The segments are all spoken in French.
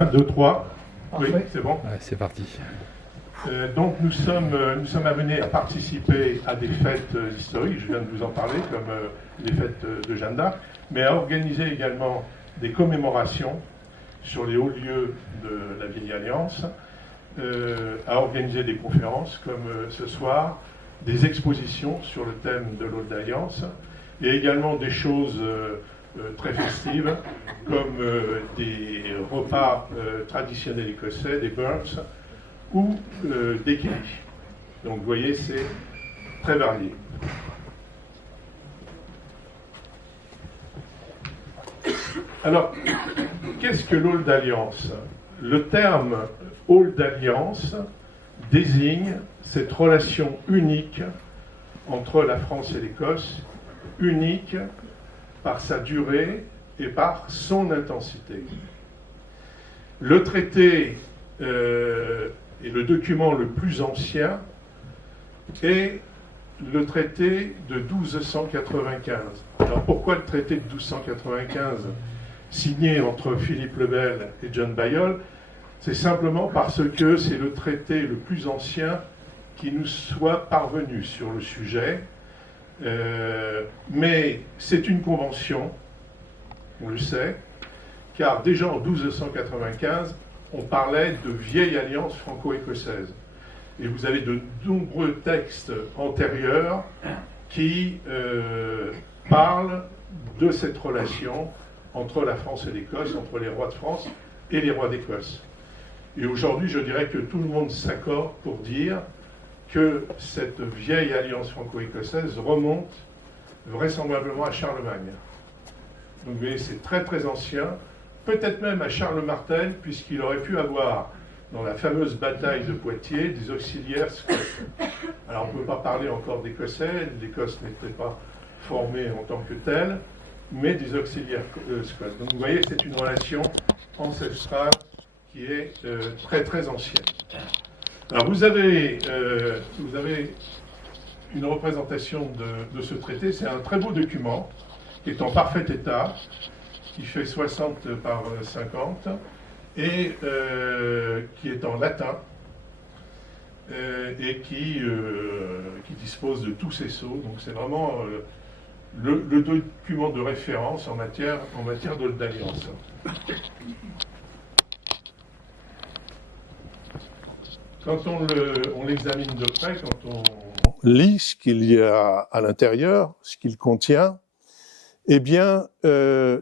1, 2, 3. Oui, Parfait. c'est bon. Ouais, c'est parti. Donc nous sommes amenés à participer à des fêtes historiques, je viens de vous en parler, comme les fêtes de Jeanne d'Arc, mais à organiser également des commémorations sur les hauts lieux de la Vieille Alliance, à organiser des conférences comme ce soir, des expositions sur le thème de l'Old Alliance, et également des choses très festives, comme des repas traditionnels écossais, des burns, ou des kelly. Donc vous voyez, c'est très varié. Alors, qu'est-ce que l'Old Alliance? Le terme Old Alliance désigne cette relation unique entre la France et l'Écosse, unique par sa durée et par son intensité. Le traité est le document le plus ancien est le traité de 1295. Alors pourquoi le traité de 1295 signé entre Philippe le Bel et John Bayol? C'est simplement parce que c'est le traité le plus ancien qui nous soit parvenu sur le sujet. Mais c'est une convention, on le sait, car déjà en 1295, on parlait de vieille alliance franco-écossaise. Et vous avez de nombreux textes antérieurs qui parlent de cette relation entre la France et l'Écosse, entre les rois de France et les rois d'Écosse. Et aujourd'hui, je dirais que tout le monde s'accorde pour dire que cette vieille alliance franco-écossaise remonte vraisemblablement à Charlemagne. Donc vous voyez, c'est très très ancien, peut-être même à Charles Martel, puisqu'il aurait pu avoir, dans la fameuse bataille de Poitiers, des auxiliaires scots. Alors on ne peut pas parler encore d'Écossais, l'Écosse n'était pas formée en tant que telle, mais des auxiliaires scots. Donc vous voyez, c'est une relation ancestrale qui est très très ancienne. Alors vous avez une représentation de ce traité, c'est un très beau document qui est en parfait état, qui fait 60 par 50 et qui est en latin et qui dispose de tous ses sceaux. Donc c'est vraiment le document de référence en matière d'Old Alliance. Quand on l'examine de près, quand on lit ce qu'il y a à l'intérieur, ce qu'il contient, eh bien,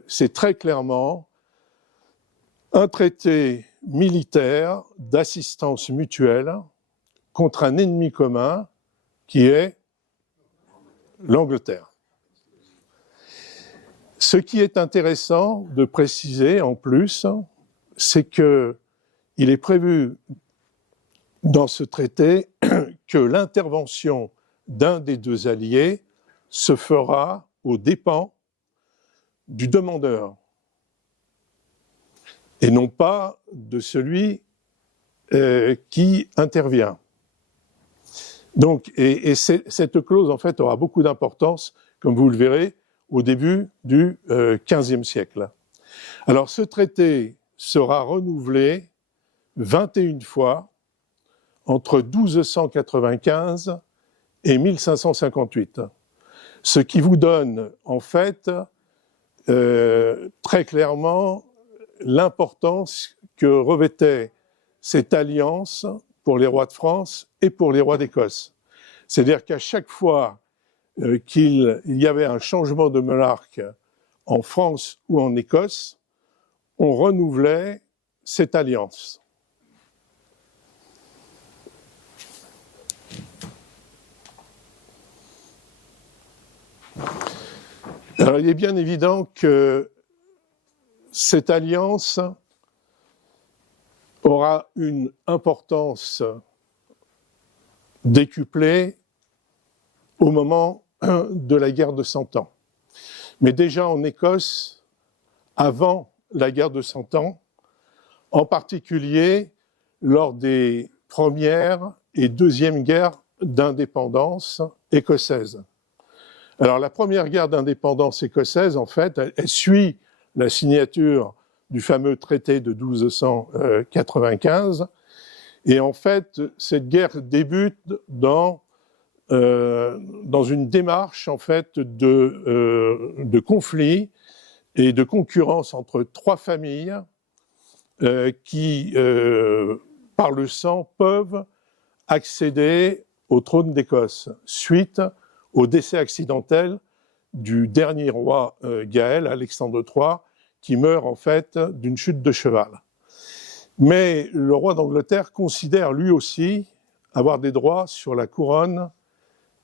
c'est très clairement un traité militaire d'assistance mutuelle contre un ennemi commun qui est l'Angleterre. Ce qui est intéressant de préciser en plus, c'est qu'il est prévu dans ce traité que l'intervention d'un des deux alliés se fera aux dépens du demandeur et non pas de celui qui intervient. Donc, et cette clause en fait aura beaucoup d'importance, comme vous le verrez, au début du XVe siècle. Alors, ce traité sera renouvelé 21 fois entre 1295 et 1558, ce qui vous donne en fait très clairement l'importance que revêtait cette alliance pour les rois de France et pour les rois d'Écosse. C'est-à-dire qu'à chaque fois qu'il y avait un changement de monarque en France ou en Écosse, on renouvelait cette alliance. Alors, il est bien évident que cette alliance aura une importance décuplée au moment de la guerre de Cent Ans. Mais déjà en Écosse, avant la guerre de Cent Ans, en particulier lors des premières et deuxièmes guerres d'indépendance écossaises. Alors la première guerre d'indépendance écossaise, en fait, elle suit la signature du fameux traité de 1295. Et en fait, cette guerre débute dans une démarche en fait de conflit et de concurrence entre trois familles qui, par le sang, peuvent accéder au trône d'Écosse suite au décès accidentel du dernier roi Gaël, Alexandre III, qui meurt en fait d'une chute de cheval. Mais le roi d'Angleterre considère lui aussi avoir des droits sur la couronne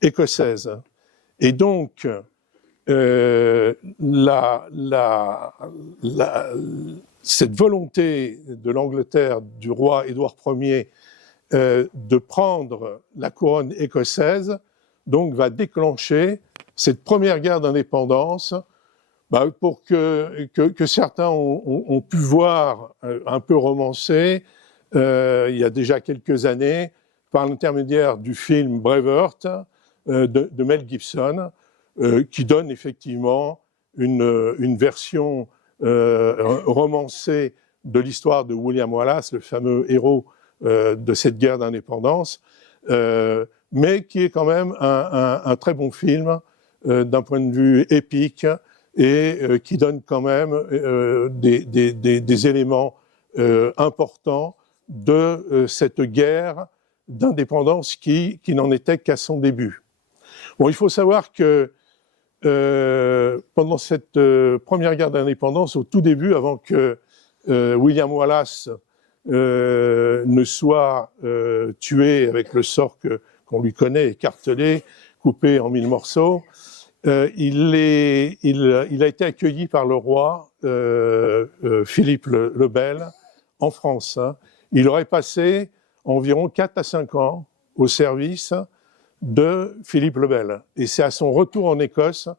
écossaise. Et donc, cette volonté de l'Angleterre, du roi Édouard Ier, de prendre la couronne écossaise, donc va déclencher cette première guerre d'indépendance, pour que certains ont pu voir un peu romancé il y a déjà quelques années par l'intermédiaire du film Braveheart de Mel Gibson, qui donne effectivement une version romancée de l'histoire de William Wallace, le fameux héros de cette guerre d'indépendance, mais qui est quand même un très bon film d'un point de vue épique et qui donne quand même des éléments importants de cette guerre d'indépendance qui n'en était qu'à son début. Bon, il faut savoir que pendant cette première guerre d'indépendance, au tout début, avant que William Wallace ne soit tué avec le sort qu'on lui connaît, écartelé, coupé en 1000 morceaux, il a été accueilli par le roi Philippe le Bel en France. Il aurait passé environ 4 à 5 ans au service de Philippe le Bel. Et c'est à son retour en Écosse,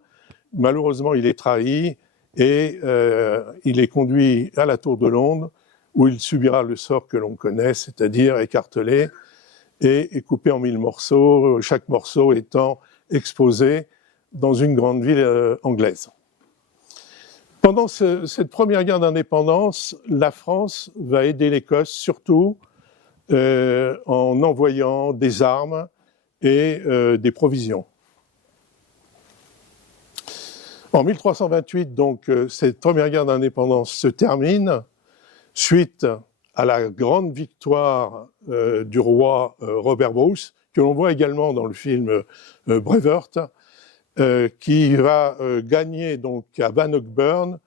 malheureusement il est trahi et il est conduit à la Tour de Londres où il subira le sort que l'on connaît, c'est-à-dire écartelé et coupé en 1000 morceaux, chaque morceau étant exposé dans une grande ville anglaise. Pendant cette première guerre d'indépendance, la France va aider l'Écosse surtout en envoyant des armes et des provisions. En 1328, donc, cette première guerre d'indépendance se termine suite à la grande victoire du roi Robert Bruce, que l'on voit également dans le film Braveheart, qui va gagner donc à Bannockburn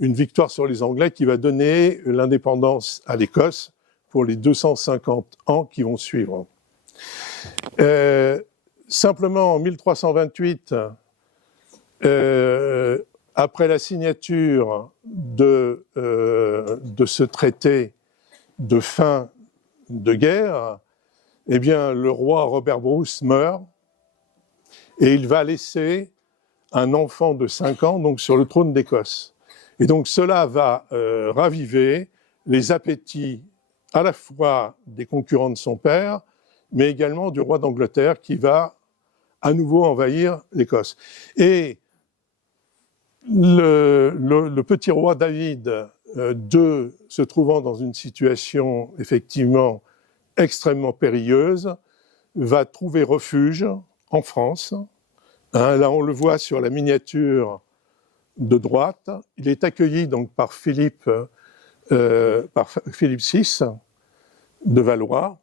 une victoire sur les Anglais qui va donner l'indépendance à l'Écosse pour les 250 ans qui vont suivre. Simplement en 1328, après la signature de ce traité de fin de guerre, eh bien, le roi Robert Bruce meurt et il va laisser un enfant de 5 ans donc, sur le trône d'Écosse. Et donc cela va raviver les appétits à la fois des concurrents de son père, mais également du roi d'Angleterre qui va à nouveau envahir l'Écosse. Et le petit roi David II, se trouvant dans une situation effectivement extrêmement périlleuse, va trouver refuge en France. Là, on le voit sur la miniature de droite. Il est accueilli donc par Philippe VI de Valois.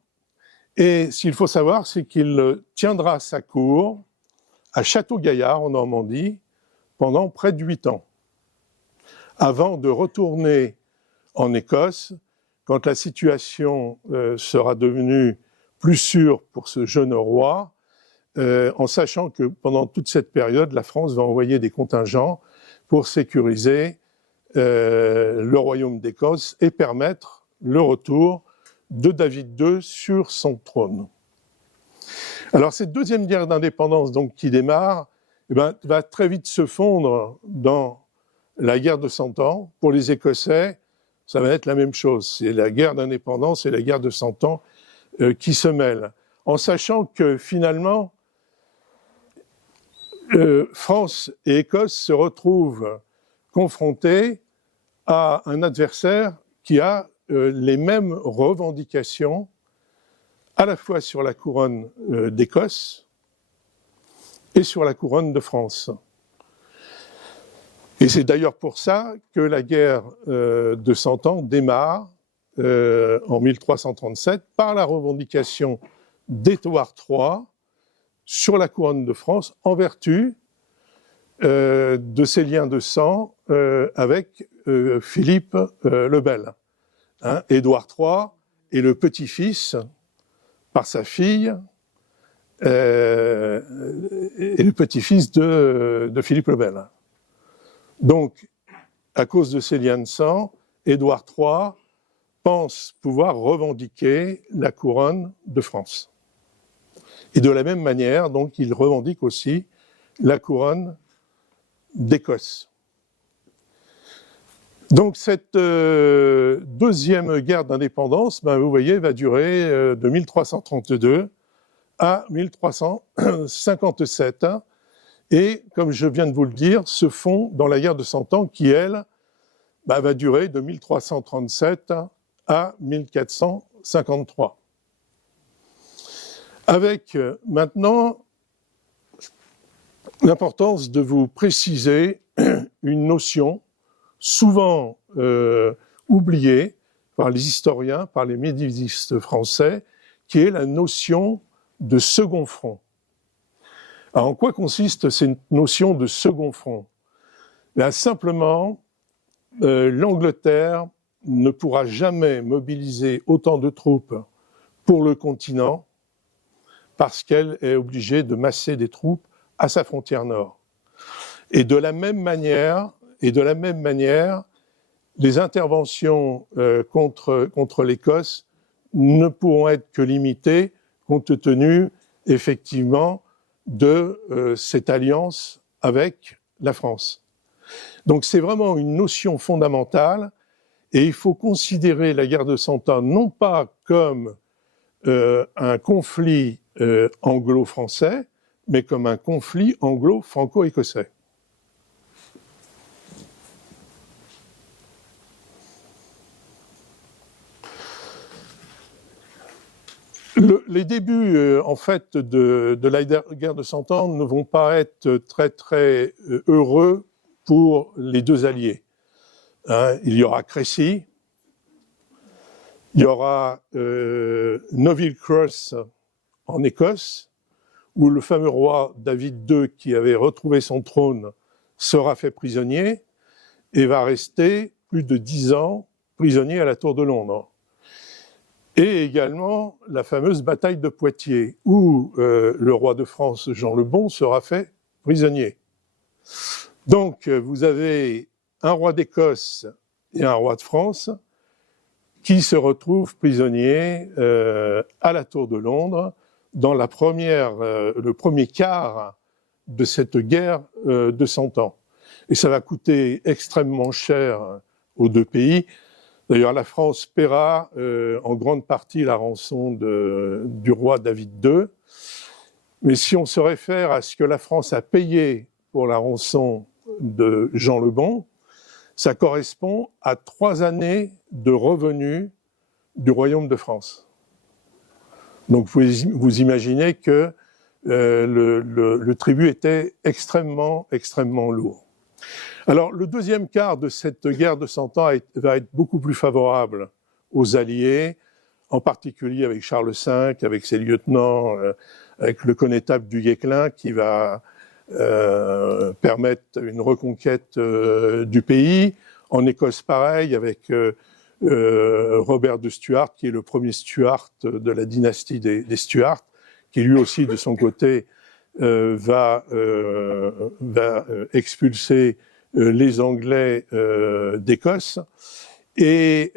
Et ce qu'il faut savoir, c'est qu'il tiendra sa cour à Château-Gaillard, en Normandie, pendant près de 8 ans, avant de retourner en Écosse, quand la situation sera devenue plus sûre pour ce jeune roi, en sachant que pendant toute cette période, la France va envoyer des contingents pour sécuriser le royaume d'Écosse et permettre le retour de David II sur son trône. Alors cette deuxième guerre d'indépendance donc, qui démarre, va très vite se fondre dans la guerre de 100 ans. Pour les Écossais, ça va être la même chose. C'est la guerre d'indépendance et la guerre de 100 ans qui se mêlent. En sachant que finalement, France et Écosse se retrouvent confrontés à un adversaire qui a les mêmes revendications à la fois sur la couronne d'Écosse et sur la couronne de France. Et c'est d'ailleurs pour ça que la guerre de 100 ans démarre en 1337 par la revendication d'Édouard III sur la couronne de France en vertu de ses liens de sang avec Philippe le Bel. Hein, Édouard III est le petit-fils, par sa fille, et le petit-fils de Philippe le Bel. Donc, à cause de ces liens de sang, Édouard III pense pouvoir revendiquer la couronne de France. Et de la même manière, donc, il revendique aussi la couronne d'Écosse. Donc, cette deuxième guerre d'indépendance, vous voyez, va durer de 1332 à 1357. Et, comme je viens de vous le dire, se fond dans la guerre de 100 ans qui, elle, va durer de 1337 à 1453. Avec maintenant l'importance de vous préciser une notion souvent oubliée par les historiens, par les médiévistes français, qui est la notion de second front. Alors, en quoi consiste cette notion de second front? Simplement, l'Angleterre ne pourra jamais mobiliser autant de troupes pour le continent parce qu'elle est obligée de masser des troupes à sa frontière nord. Et de la même manière, les interventions contre l'Écosse ne pourront être que limitées compte tenu, effectivement, de cette alliance avec la France. Donc c'est vraiment une notion fondamentale et il faut considérer la guerre de 100 ans non pas comme un conflit anglo-français, mais comme un conflit anglo-franco-écossais. Les débuts, en fait, de la guerre de 100 ans ne vont pas être très, très heureux pour les deux alliés. Il y aura Crécy, il y aura Noville Cross en Écosse, où le fameux roi David II, qui avait retrouvé son trône, sera fait prisonnier et va rester plus de 10 ans prisonnier à la Tour de Londres. Et également la fameuse bataille de Poitiers, où le roi de France, Jean le Bon, sera fait prisonnier. Donc, vous avez un roi d'Écosse et un roi de France qui se retrouvent prisonniers à la Tour de Londres dans le premier quart de cette guerre de 100 ans. Et ça va coûter extrêmement cher aux deux pays. D'ailleurs, la France paiera en grande partie la rançon du roi David II. Mais si on se réfère à ce que la France a payé pour la rançon de Jean le Bon, ça correspond à 3 années de revenus du royaume de France. Donc vous imaginez que le tribut était extrêmement, extrêmement lourd. Alors le deuxième quart de cette guerre de 100 ans va être beaucoup plus favorable aux Alliés, en particulier avec Charles V, avec ses lieutenants, avec le connétable du Guesclin qui va permettre une reconquête du pays. En Écosse, pareil, avec Robert de Stuart, qui est le premier Stuart de la dynastie des Stuart, qui lui aussi, de son côté, va expulser les Anglais d'Écosse. Et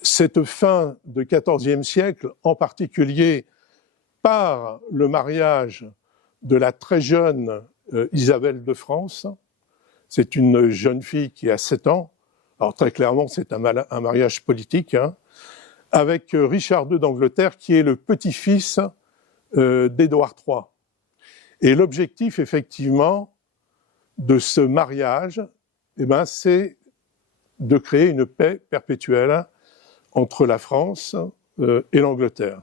cette fin du XIVe siècle, en particulier par le mariage de la très jeune Isabelle de France, c'est une jeune fille qui a 7 ans, alors très clairement c'est un mariage politique, avec Richard II d'Angleterre qui est le petit-fils d'Édouard III. Et l'objectif effectivement de ce mariage c'est de créer une paix perpétuelle entre la France et l'Angleterre.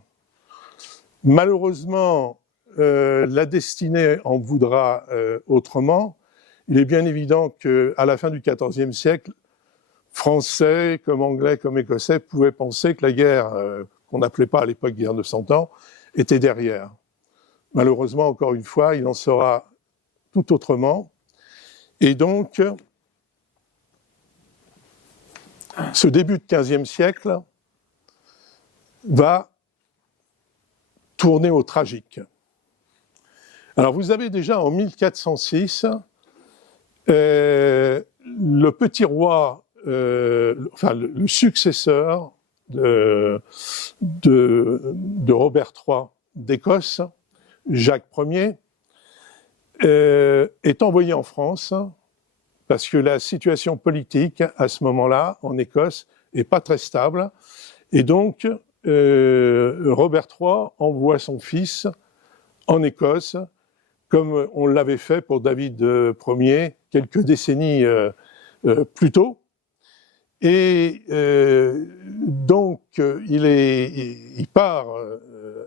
Malheureusement, la destinée en voudra autrement. Il est bien évident qu'à la fin du XIVe siècle, Français, comme Anglais, comme Écossais, pouvaient penser que la guerre, qu'on n'appelait pas à l'époque guerre de 100 ans, était derrière. Malheureusement, encore une fois, il en sera tout autrement. Et donc, ce début de XVe siècle va tourner au tragique. Alors, vous avez déjà en 1406 le petit roi, le successeur de Robert III d'Écosse, Jacques Ier, est envoyé en France parce que la situation politique à ce moment-là en Écosse n'est pas très stable. Et donc, Robert III envoie son fils en Écosse, comme on l'avait fait pour David Ier quelques décennies plus tôt. Et donc, il part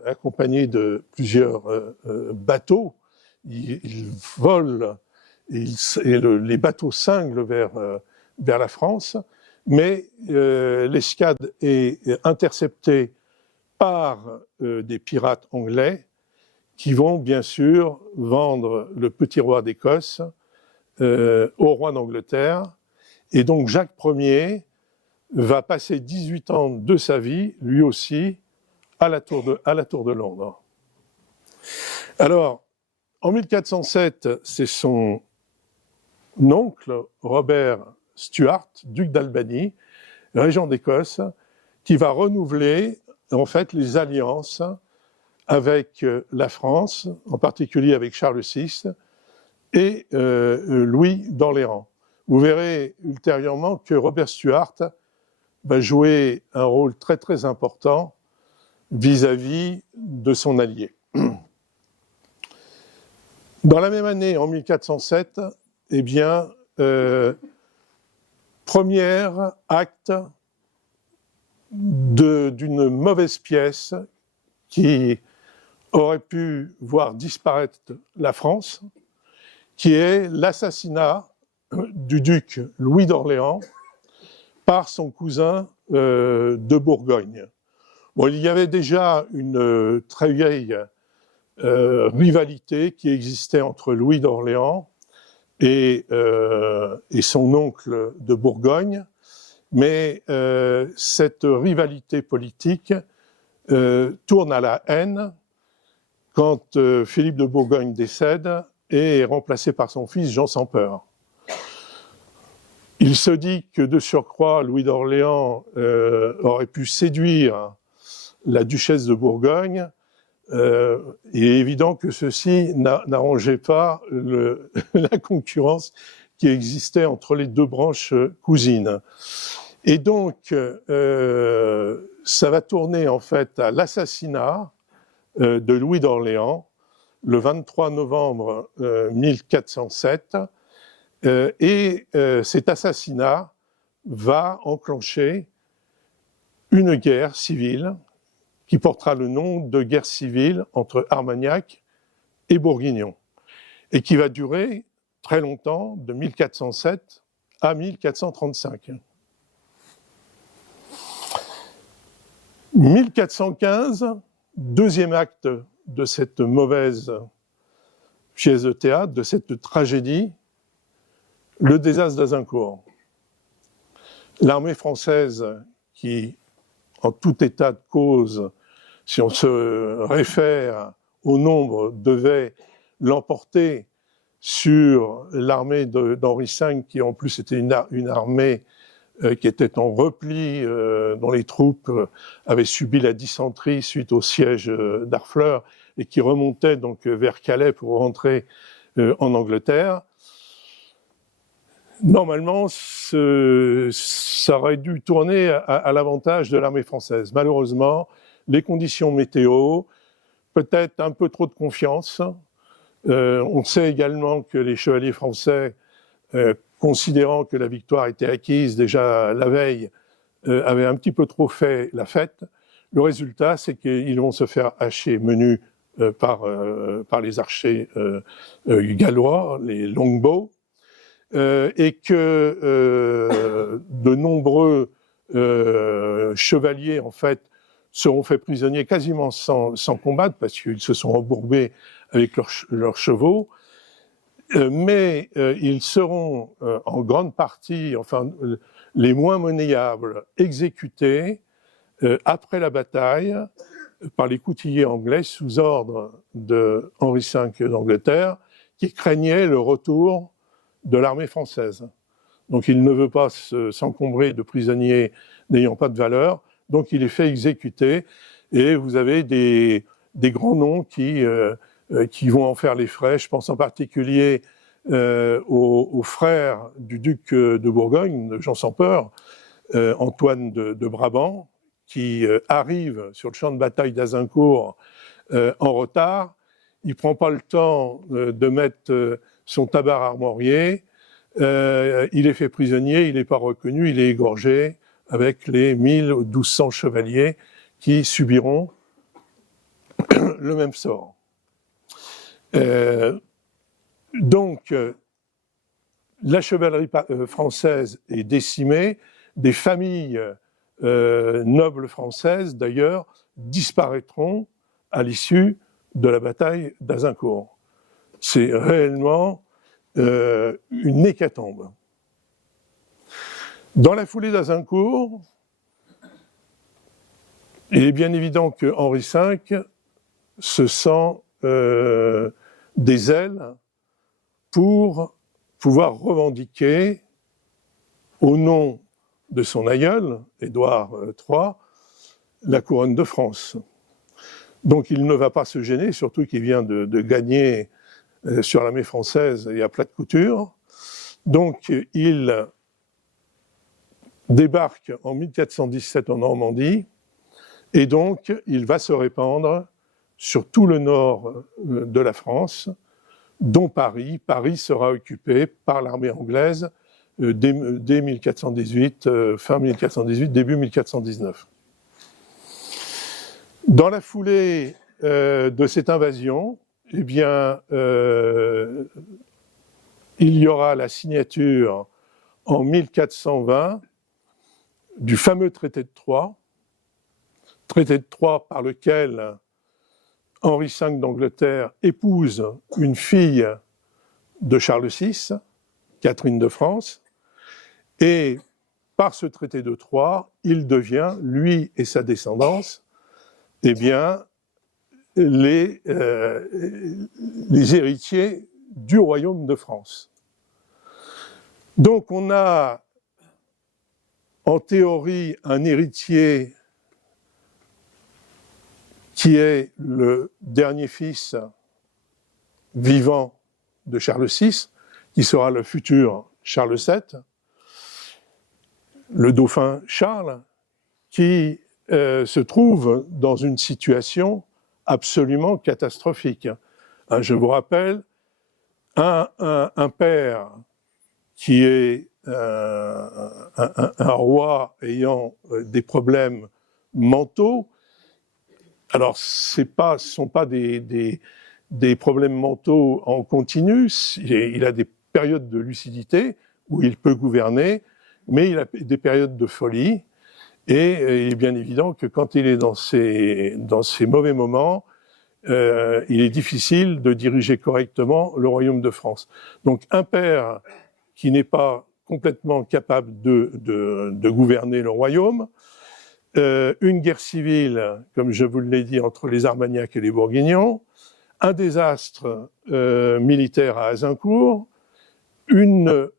accompagné de plusieurs bateaux. Il vole et les bateaux cinglent vers la France, mais l'escadre est interceptée par des pirates anglais qui vont bien sûr vendre le petit roi d'Écosse au roi d'Angleterre. Et donc Jacques Ier va passer 18 ans de sa vie, lui aussi, à la tour de Londres. Alors, en 1407, c'est son oncle, Robert Stuart, duc d'Albany, régent d'Écosse, qui va renouveler en fait les alliances avec la France, en particulier avec Charles VI et Louis d'Orléans. Vous verrez ultérieurement que Robert Stuart va jouer un rôle très très important vis-à-vis de son allié. Dans la même année, en 1407, premier acte d'une mauvaise pièce qui aurait pu voir disparaître la France, qui est l'assassinat du duc Louis d'Orléans par son cousin de Bourgogne. Bon, il y avait déjà une très vieille rivalité qui existait entre Louis d'Orléans et son oncle de Bourgogne, mais cette rivalité politique tourne à la haine quand Philippe de Bourgogne décède et est remplacé par son fils Jean sans Peur. Il se dit que de surcroît, Louis d'Orléans aurait pu séduire la duchesse de Bourgogne. Il est évident que ceci n'arrangeait pas la concurrence qui existait entre les deux branches cousines. Et donc, ça va tourner en fait à l'assassinat de Louis d'Orléans le 23 novembre 1407. Et cet assassinat va enclencher une guerre civile qui portera le nom de guerre civile entre Armagnac et Bourguignon, et qui va durer très longtemps, de 1407 à 1435. 1415, deuxième acte de cette mauvaise pièce de théâtre, de cette tragédie, le désastre d'Azincourt. L'armée française qui, en tout état de cause, si on se réfère au nombre, devait l'emporter sur l'armée d'Henri V, qui en plus était une armée qui était en repli, dont les troupes avaient subi la dysenterie suite au siège d'Harfleur et qui remontait donc vers Calais pour rentrer en Angleterre. Normalement, ça aurait dû tourner à l'avantage de l'armée française. Malheureusement, les conditions météo, peut-être un peu trop de confiance. On sait également que les chevaliers français considérant que la victoire était acquise déjà la veille, avaient un petit peu trop fait la fête. Le résultat, c'est qu'ils vont se faire hacher menu par les archers gallois, les longbows, et que de nombreux chevaliers, en fait, seront faits prisonniers quasiment sans combattre, parce qu'ils se sont embourbés avec leurs chevaux, mais ils seront en grande partie, enfin les moins monnayables, exécutés après la bataille par les coutilliers anglais sous ordre de Henri V d'Angleterre, qui craignait le retour de l'armée française. Donc il ne veut pas s'encombrer de prisonniers n'ayant pas de valeur, donc il les fait exécuter, et vous avez des grands noms qui vont en faire les frais. Je pense en particulier au frère du duc de Bourgogne, de Jean sans peur, Antoine de Brabant, qui arrive sur le champ de bataille d'Azincourt en retard. Il ne prend pas le temps de mettre son tabard armorié, il est fait prisonnier, il n'est pas reconnu, il est égorgé avec les 1000 ou 1200 chevaliers qui subiront le même sort. Donc, la chevalerie française est décimée, des familles nobles françaises, d'ailleurs, disparaîtront à l'issue de la bataille d'Azincourt. C'est réellement une hécatombe. Dans la foulée d'Azincourt, il est bien évident que Henri V se sent des ailes pour pouvoir revendiquer, au nom de son aïeul, Édouard III, la couronne de France. Donc il ne va pas se gêner, surtout qu'il vient de gagner sur l'armée française et à plat de couture. Donc il débarque en 1417 en Normandie, et donc il va se répandre sur tout le nord de la France, dont Paris. Paris sera occupé par l'armée anglaise dès 1418, fin 1418, début 1419. Dans la foulée de cette invasion, eh bien, il y aura la signature en 1420 du fameux traité de Troyes par lequel Henri V d'Angleterre épouse une fille de Charles VI, Catherine de France, et par ce traité de Troyes, il devient, lui et sa descendance, eh bien, les héritiers du royaume de France. Donc on a en théorie un héritier qui est le dernier fils vivant de Charles VI, qui sera le futur Charles VII, le dauphin Charles, qui se trouve dans une situation absolument catastrophique. Je vous rappelle, un père qui est un roi ayant des problèmes mentaux. Alors, ce ne sont pas des problèmes mentaux en continu, il a des périodes de lucidité où il peut gouverner, mais il a des périodes de folie, et il est bien évident que quand il est dans ces mauvais moments, il est difficile de diriger correctement le royaume de France. Donc un père qui n'est pas complètement capable de gouverner le royaume, une guerre civile, comme je vous l'ai dit, entre les Armagnacs et les Bourguignons, un désastre militaire à Azincourt, une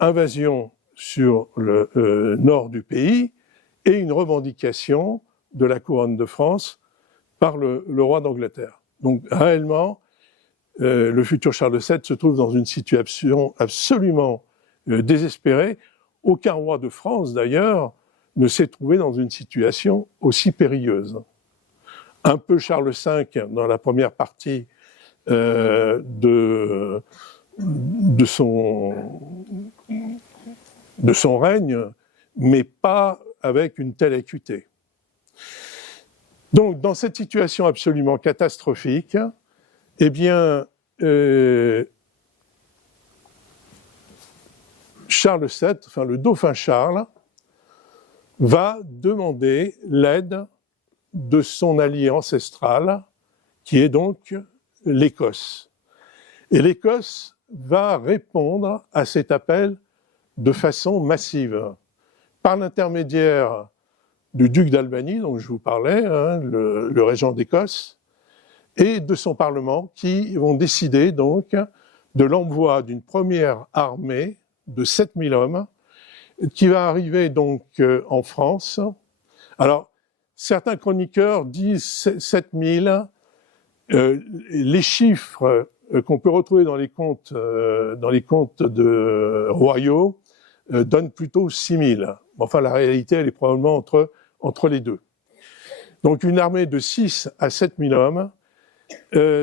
invasion sur le nord du pays et une revendication de la couronne de France par le roi d'Angleterre. Donc réellement, le futur Charles VII se trouve dans une situation absolument désespérée. Aucun roi de France, d'ailleurs, ne s'est trouvé dans une situation aussi périlleuse. Un peu Charles V dans la première partie de de son règne, mais pas avec une telle acuité. Donc, dans cette situation absolument catastrophique, eh bien, Charles VII, enfin le dauphin Charles, va demander l'aide de son allié ancestral, qui est donc l'Écosse. Et l'Écosse va répondre à cet appel de façon massive, par l'intermédiaire du duc d'Albany, dont je vous parlais, hein, le régent d'Écosse, et de son Parlement, qui vont décider donc de l'envoi d'une première armée de 7000 hommes, qui va arriver donc en France. Alors, certains chroniqueurs disent 7000. Les chiffres qu'on peut retrouver dans les contes royaux donnent plutôt 6000. Enfin, la réalité, elle est probablement entre les deux. Donc, une armée de 6 à 7000 hommes,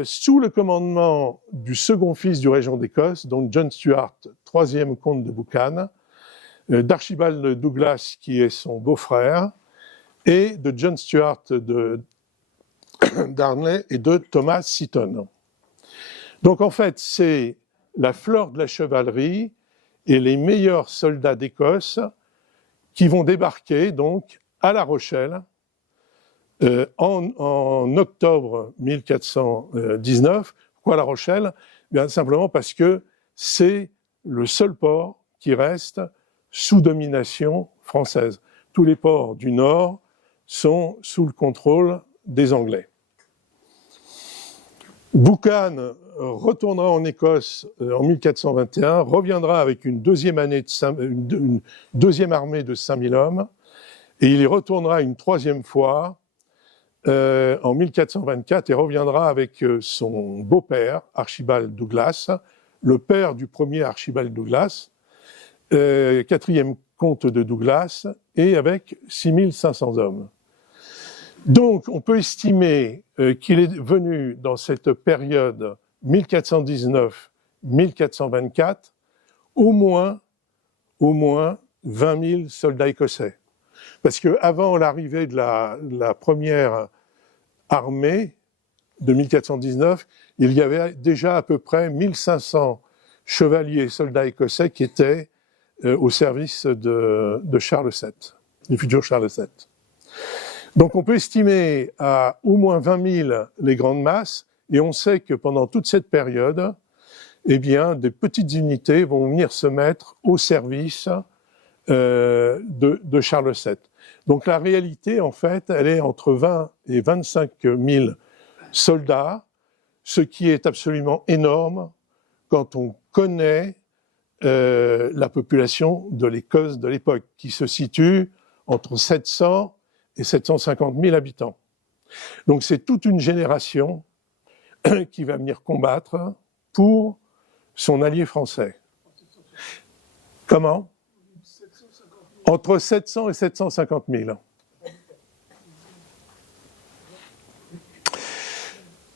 sous le commandement du second fils du régent d'Écosse, donc John Stuart, troisième comte de Buchan, d'Archibald Douglas, qui est son beau-frère, et de John Stuart d'Arnley et de Thomas Seaton. Donc en fait, c'est la fleur de la chevalerie et les meilleurs soldats d'Écosse qui vont débarquer donc à La Rochelle en octobre 1419. Pourquoi La Rochelle ? Bien simplement parce que c'est le seul port qui reste sous domination française. Tous les ports du Nord sont sous le contrôle des Anglais. Buchan retournera en Écosse en 1421, reviendra avec une deuxième armée de 5000 hommes, et il y retournera une troisième fois en 1424 et reviendra avec son beau-père, Archibald Douglas, le père du premier Archibald Douglas, quatrième comte de Douglas, et avec 6500 hommes. Donc, on peut estimer qu'il est venu dans cette période 1419-1424 au moins 20 000 soldats écossais. Parce qu'avant l'arrivée de la première armée de 1419, il y avait déjà à peu près 1500 chevaliers et soldats écossais qui étaient au service de Charles VII, du futur Charles VII. Donc on peut estimer à au moins 20 000 les grandes masses, et on sait que pendant toute cette période, eh bien, des petites unités vont venir se mettre au service de Charles VII. Donc la réalité, en fait, elle est entre 20 et 25 000 soldats, ce qui est absolument énorme quand on connaît la population de l'Écosse de l'époque, qui se situe entre 700 et 750 000 habitants. Donc c'est toute une génération qui va venir combattre pour son allié français. Comment ? Entre 700 et 750 000.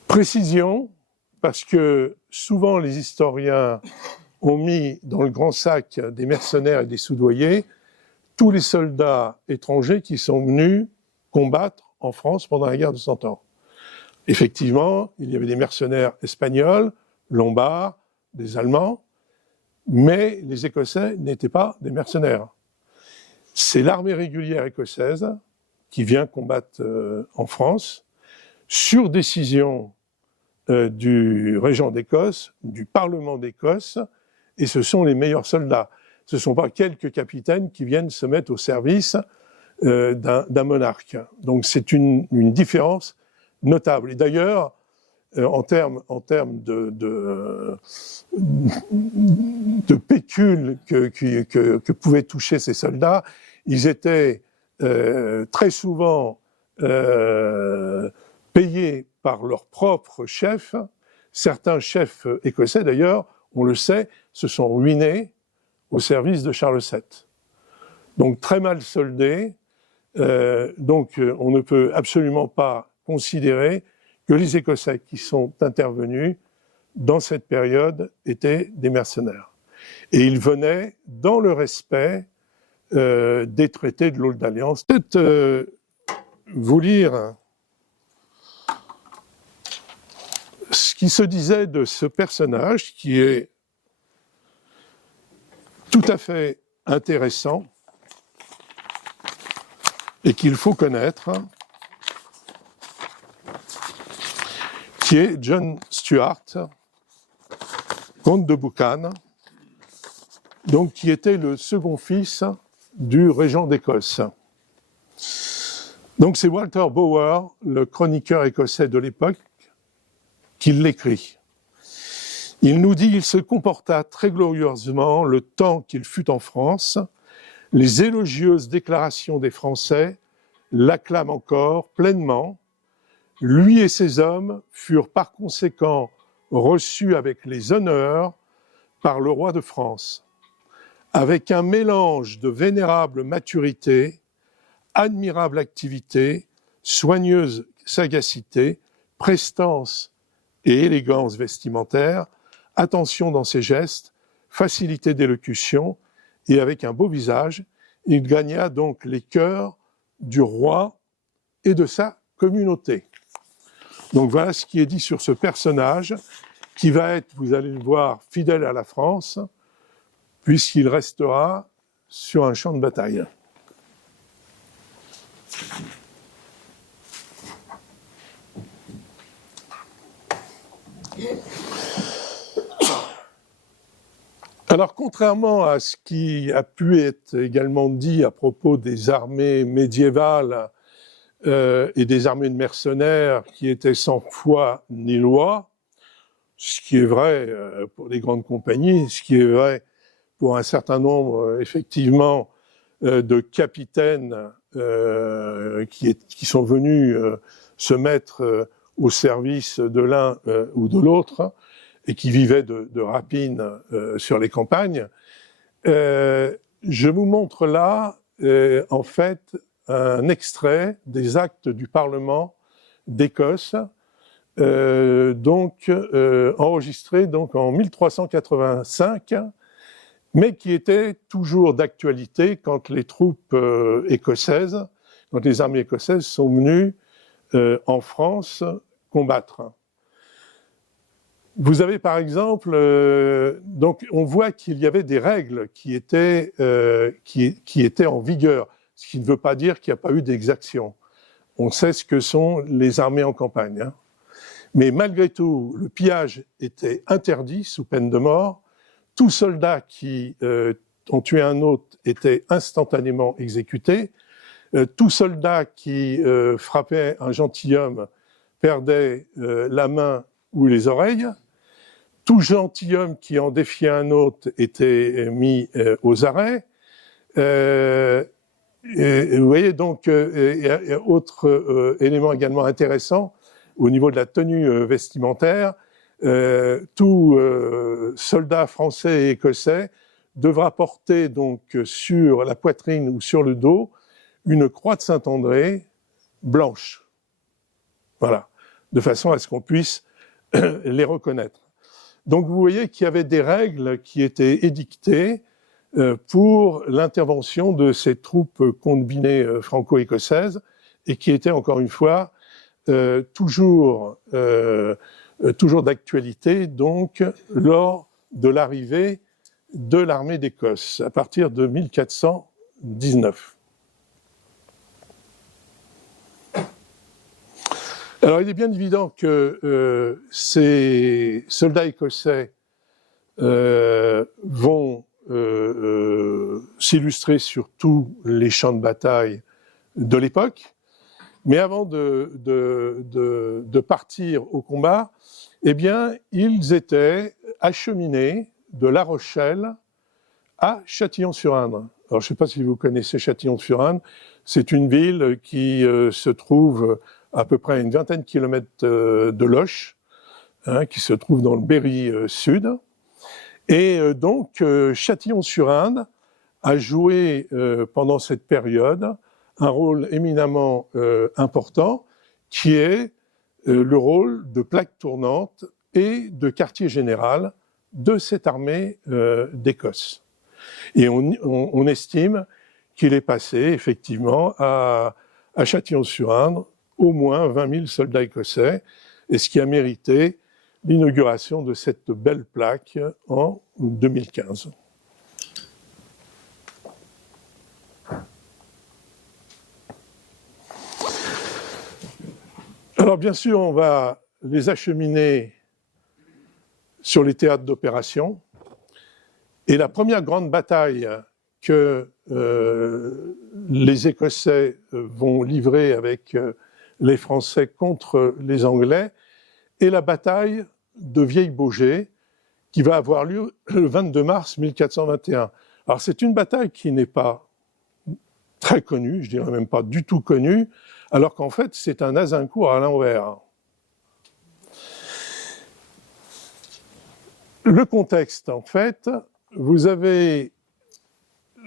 Précision, parce que souvent les historiens ont mis dans le grand sac des mercenaires et des soudoyers tous les soldats étrangers qui sont venus combattre en France pendant la guerre de 100 ans. Effectivement, il y avait des mercenaires espagnols, lombards, des Allemands, mais les Écossais n'étaient pas des mercenaires. C'est l'armée régulière écossaise qui vient combattre en France, sur décision du régent d'Écosse, du Parlement d'Écosse, et ce sont les meilleurs soldats. Ce ne sont pas quelques capitaines qui viennent se mettre au service d'un monarque. Donc c'est une différence notable. Et d'ailleurs, en termes de pécule que pouvaient toucher ces soldats, ils étaient très souvent payés par leurs propres chefs. Certains chefs écossais, d'ailleurs, on le sait, se sont ruinés au service de Charles VII. Donc très mal soldés. Donc on ne peut absolument pas considérer que les Écossais qui sont intervenus dans cette période, étaient des mercenaires. Et ils venaient dans le respect des traités de l'Aulne d'Alliance. Peut-être vous lire ce qui se disait de ce personnage qui est tout à fait intéressant et qu'il faut connaître, qui est John Stuart, comte de Buchan, donc qui était le second fils du régent d'Écosse. Donc c'est Walter Bower, le chroniqueur écossais de l'époque, qui l'écrit. Il nous dit « Il se comporta très glorieusement le temps qu'il fut en France. Les élogieuses déclarations des Français l'acclament encore pleinement. Lui et ses hommes furent par conséquent reçus avec les honneurs par le roi de France, avec un mélange de vénérable maturité, admirable activité, soigneuse sagacité, prestance et élégance vestimentaire, attention dans ses gestes, facilité d'élocution, et avec un beau visage, il gagna donc les cœurs du roi et de sa communauté. » Donc voilà ce qui est dit sur ce personnage, qui va être, vous allez le voir, fidèle à la France, puisqu'il restera sur un champ de bataille. Alors, contrairement à ce qui a pu être également dit à propos des armées médiévales et des armées de mercenaires qui étaient sans foi ni loi, ce qui est vrai pour les grandes compagnies, ce qui est vrai pour un certain nombre, effectivement, de capitaines qui sont venus se mettre au service de l'un ou de l'autre, et qui vivaient de rapines sur les campagnes. Je vous montre là, en fait, un extrait des actes du Parlement d'Écosse, enregistré donc en 1385, mais qui était toujours d'actualité quand les troupes écossaises, quand les armées écossaises sont venues en France combattre. Vous avez par exemple, donc on voit qu'il y avait des règles qui étaient en vigueur, ce qui ne veut pas dire qu'il n'y a pas eu d'exactions. On sait ce que sont les armées en campagne, hein. Mais malgré tout, le pillage était interdit sous peine de mort. Tout soldat qui ont tué un autre était instantanément exécuté. Tout soldat qui frappait un gentilhomme perdait la main ou les oreilles. Tout gentilhomme qui en défiait un autre était mis aux arrêts. Et vous voyez donc, autre élément également intéressant, au niveau de la tenue vestimentaire, tout soldat français et écossais devra porter donc sur la poitrine ou sur le dos une croix de Saint-André blanche. Voilà, de façon à ce qu'on puisse les reconnaître. Donc vous voyez qu'il y avait des règles qui étaient édictées pour l'intervention de ces troupes combinées franco-écossaises et qui étaient encore une fois toujours d'actualité donc lors de l'arrivée de l'armée d'Écosse à partir de 1419. Alors, il est bien évident que ces soldats écossais vont s'illustrer sur tous les champs de bataille de l'époque, mais avant de partir au combat, eh bien, ils étaient acheminés de La Rochelle à Châtillon-sur-Indre. Alors, je ne sais pas si vous connaissez Châtillon-sur-Indre, c'est une ville qui se trouve à peu près à une vingtaine de kilomètres de Loches, hein, qui se trouve dans le Berry sud. Et donc, Châtillon-sur-Indre a joué pendant cette période un rôle éminemment important, qui est le rôle de plaque tournante et de quartier général de cette armée d'Écosse. Et on estime qu'il est passé effectivement à Châtillon-sur-Indre au moins 20 000 soldats écossais, et ce qui a mérité l'inauguration de cette belle plaque en 2015. Alors bien sûr, on va les acheminer sur les théâtres d'opération. Et la première grande bataille que les Écossais vont livrer avec les Français contre les Anglais est la bataille de Vieille-Baugé, qui va avoir lieu le 22 mars 1421. Alors c'est une bataille qui n'est pas très connue, je dirais même pas du tout connue, alors qu'en fait c'est un Azincourt à l'envers. Le contexte, en fait, vous avez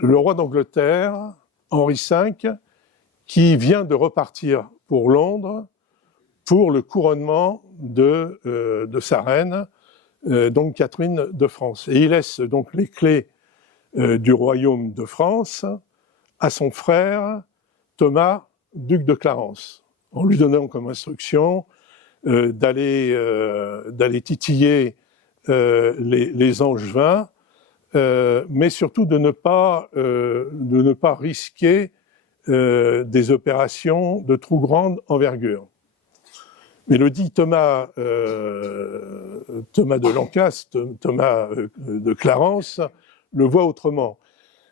le roi d'Angleterre, Henri V, qui vient de repartir pour Londres pour le couronnement de sa reine, donc Catherine de France. Et il laisse donc les clés du royaume de France à son frère Thomas, duc de Clarence, en lui donnant comme instruction d'aller titiller les Angevins, mais surtout de ne pas risquer des opérations de trop grande envergure. Mais le dit Thomas de Lancastre, Thomas de Clarence, le voit autrement.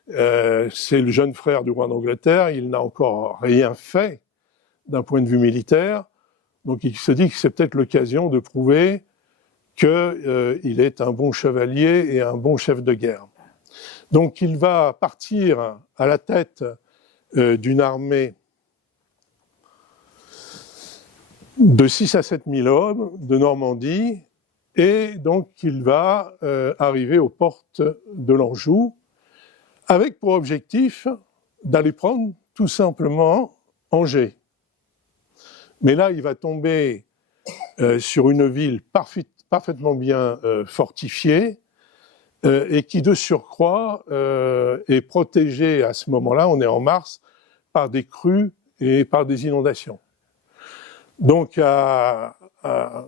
C'est le jeune frère du roi d'Angleterre, il n'a encore rien fait d'un point de vue militaire, donc il se dit que c'est peut-être l'occasion de prouver qu'il est un bon chevalier et un bon chef de guerre. Donc il va partir à la tête d'une armée de 6 à 7 000 hommes de Normandie, et donc il va arriver aux portes de l'Anjou, avec pour objectif d'aller prendre tout simplement Angers. Mais là, il va tomber sur une ville parfaitement bien fortifiée, et qui de surcroît est protégée à ce moment-là, on est en mars, par des crues et par des inondations. Donc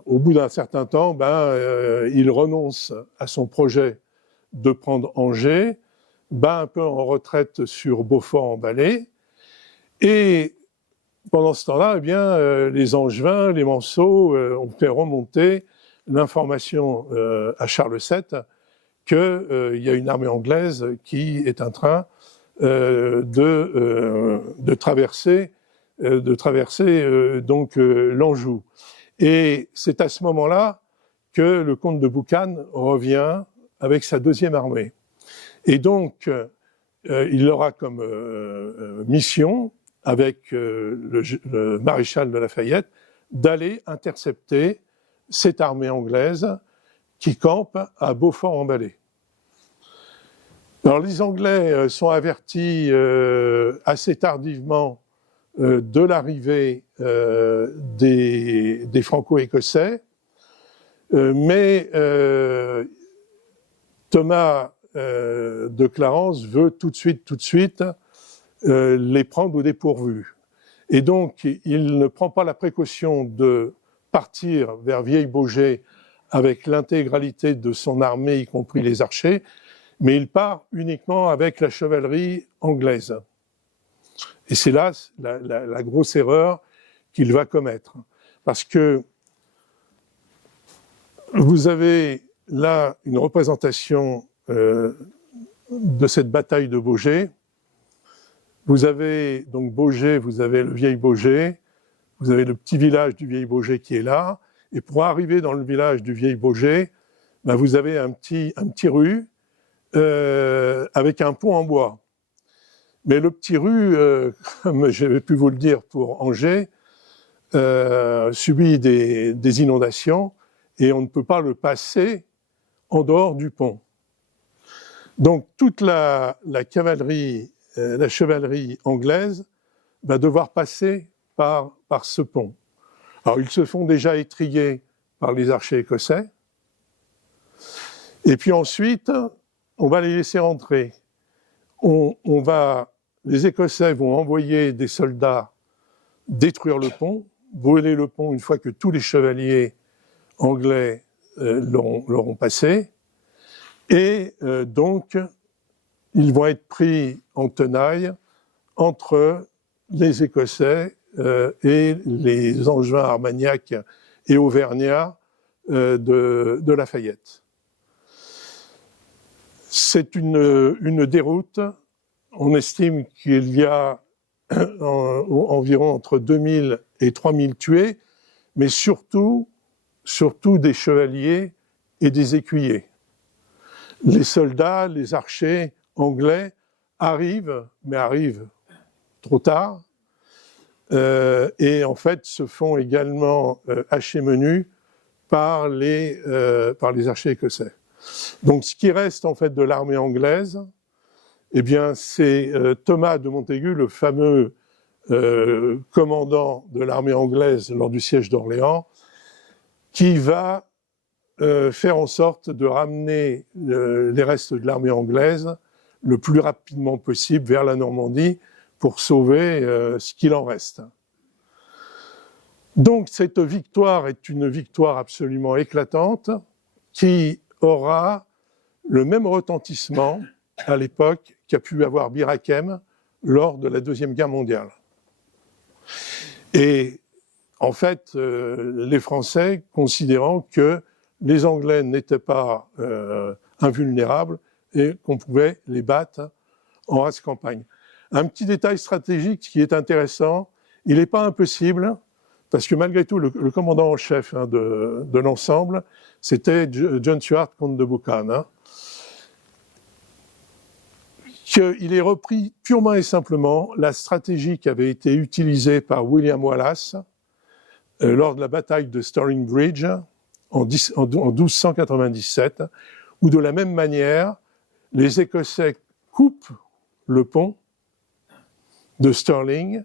au bout d'un certain temps, il renonce à son projet de prendre Angers, bat un peu en retraite sur Beaufort-en-Ballay, et pendant ce temps-là, les Angevins, les Manceaux ont fait remonter l'information à Charles VII qu'il y a une armée anglaise qui est en train de traverser l'Anjou. Et c'est à ce moment-là que le comte de Boucane revient avec sa deuxième armée. Et donc, il aura comme mission, avec le maréchal de Lafayette, d'aller intercepter cette armée anglaise qui campe à Beaufort-en-Ballay. Alors les Anglais sont avertis assez tardivement de l'arrivée des Franco-Écossais, mais Thomas de Clarence veut tout de suite les prendre au dépourvu. Et donc il ne prend pas la précaution de partir vers Vieille-Baugé avec l'intégralité de son armée, y compris les archers, mais il part uniquement avec la chevalerie anglaise. Et c'est là la grosse erreur qu'il va commettre. Parce que vous avez là une représentation de cette bataille de Baugé. Vous avez donc Baugé, vous avez le Vieille-Baugé, vous avez le petit village du Vieille-Baugé qui est là, et pour arriver dans le village du Vieille-Baugé, vous avez un petit rue avec un pont en bois. Mais le petit rue, comme j'avais pu vous le dire pour Angers, subit des inondations et on ne peut pas le passer en dehors du pont. Donc toute la cavalerie, la chevalerie anglaise va devoir passer par ce pont. Alors ils se font déjà étriller par les archers écossais, Et puis ensuite, on va les laisser rentrer. Les Écossais vont envoyer des soldats détruire le pont, brûler le pont une fois que tous les chevaliers anglais l'auront passé. Et donc, ils vont être pris en tenaille entre les Écossais et les Angevins, Armagnacs et Auvergnats de Lafayette. C'est une déroute. On estime qu'il y a environ entre 2000 et 3000 tués, mais surtout des chevaliers et des écuyers. Les soldats, les archers anglais arrivent, mais arrivent trop tard, et en fait se font également hacher menu par les archers écossais. Donc ce qui reste en fait de l'armée anglaise, eh bien c'est Thomas de Montaigu, le fameux commandant de l'armée anglaise lors du siège d'Orléans, qui va faire en sorte de ramener les restes de l'armée anglaise le plus rapidement possible vers la Normandie pour sauver ce qu'il en reste. Donc cette victoire est une victoire absolument éclatante qui aura le même retentissement à l'époque qu'a pu avoir Bir Hakeim lors de la Deuxième Guerre mondiale. Et en fait, les Français, considérant que les Anglais n'étaient pas invulnérables et qu'on pouvait les battre en race campagne. Un petit détail stratégique qui est intéressant, il n'est pas impossible, parce que malgré tout, le commandant en chef de l'ensemble, c'était John Stuart, comte de Buchan, qu'il ait repris purement et simplement la stratégie qui avait été utilisée par William Wallace lors de la bataille de Stirling Bridge en 1297, où de la même manière, les Écossais coupent le pont de Stirling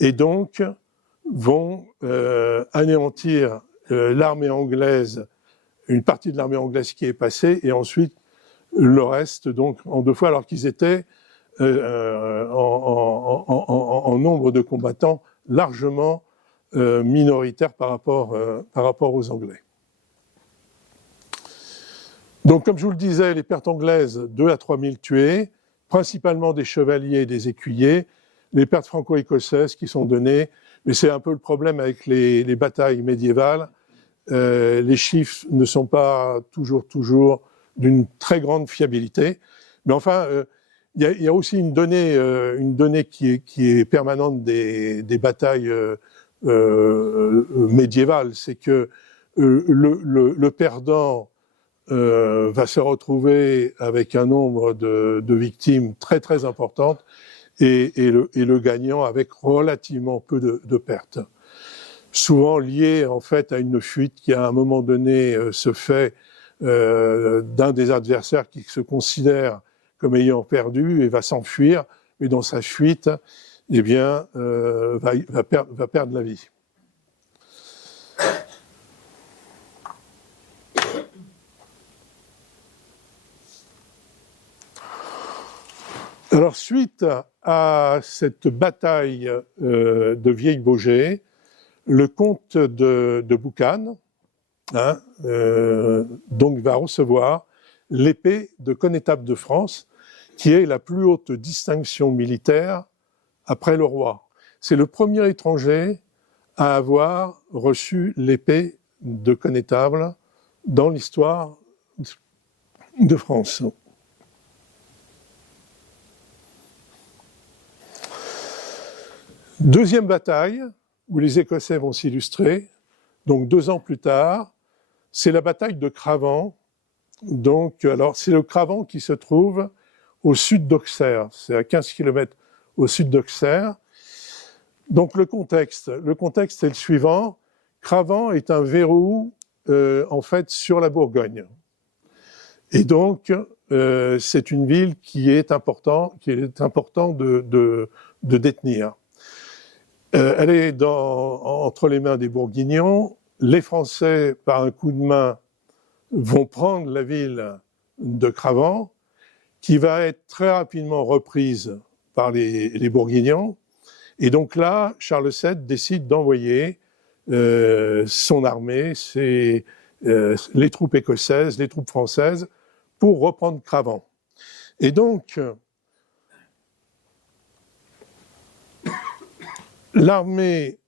et donc vont anéantir l'armée anglaise, une partie de l'armée anglaise qui est passée, et ensuite le reste donc en 2 fois, alors qu'ils étaient en nombre de combattants largement minoritaires par rapport aux Anglais. Donc, comme je vous le disais, les pertes anglaises, 2 à 3 000 tués, principalement des chevaliers et des écuyers, les pertes franco-écossaises qui sont données, mais c'est un peu le problème avec les batailles médiévales, les chiffres ne sont pas toujours d'une très grande fiabilité, mais enfin, il y a aussi une donnée qui est permanente des batailles médiévales, c'est que le perdant va se retrouver avec un nombre de victimes très très importantes et le gagnant avec relativement peu de pertes. Souvent lié en fait à une fuite qui à un moment donné se fait d'un des adversaires qui se considère comme ayant perdu et va s'enfuir, mais dans sa fuite, eh bien, va perdre la vie. Alors, suite à cette bataille de Vieille-Baugé, le comte de Buchan donc va recevoir l'épée de connétable de France, qui est la plus haute distinction militaire après le roi. C'est le premier étranger à avoir reçu l'épée de connétable dans l'histoire de France. Deuxième bataille, où les Écossais vont s'illustrer, donc 2 ans plus tard, c'est la bataille de Cravant. Donc, alors, c'est le Cravant qui se trouve au sud d'Auxerre, c'est à 15 km au sud d'Auxerre. Donc, le contexte est le suivant. Cravant est un verrou, en fait, sur la Bourgogne. Et donc, c'est une ville qu'il est important de détenir. Elle est entre les mains des Bourguignons. Les Français, par un coup de main, vont prendre la ville de Cravant, qui va être très rapidement reprise par les Bourguignons. Et donc là, Charles VII décide d'envoyer son armée, les troupes écossaises, les troupes françaises, pour reprendre Cravant. Et donc, l'armée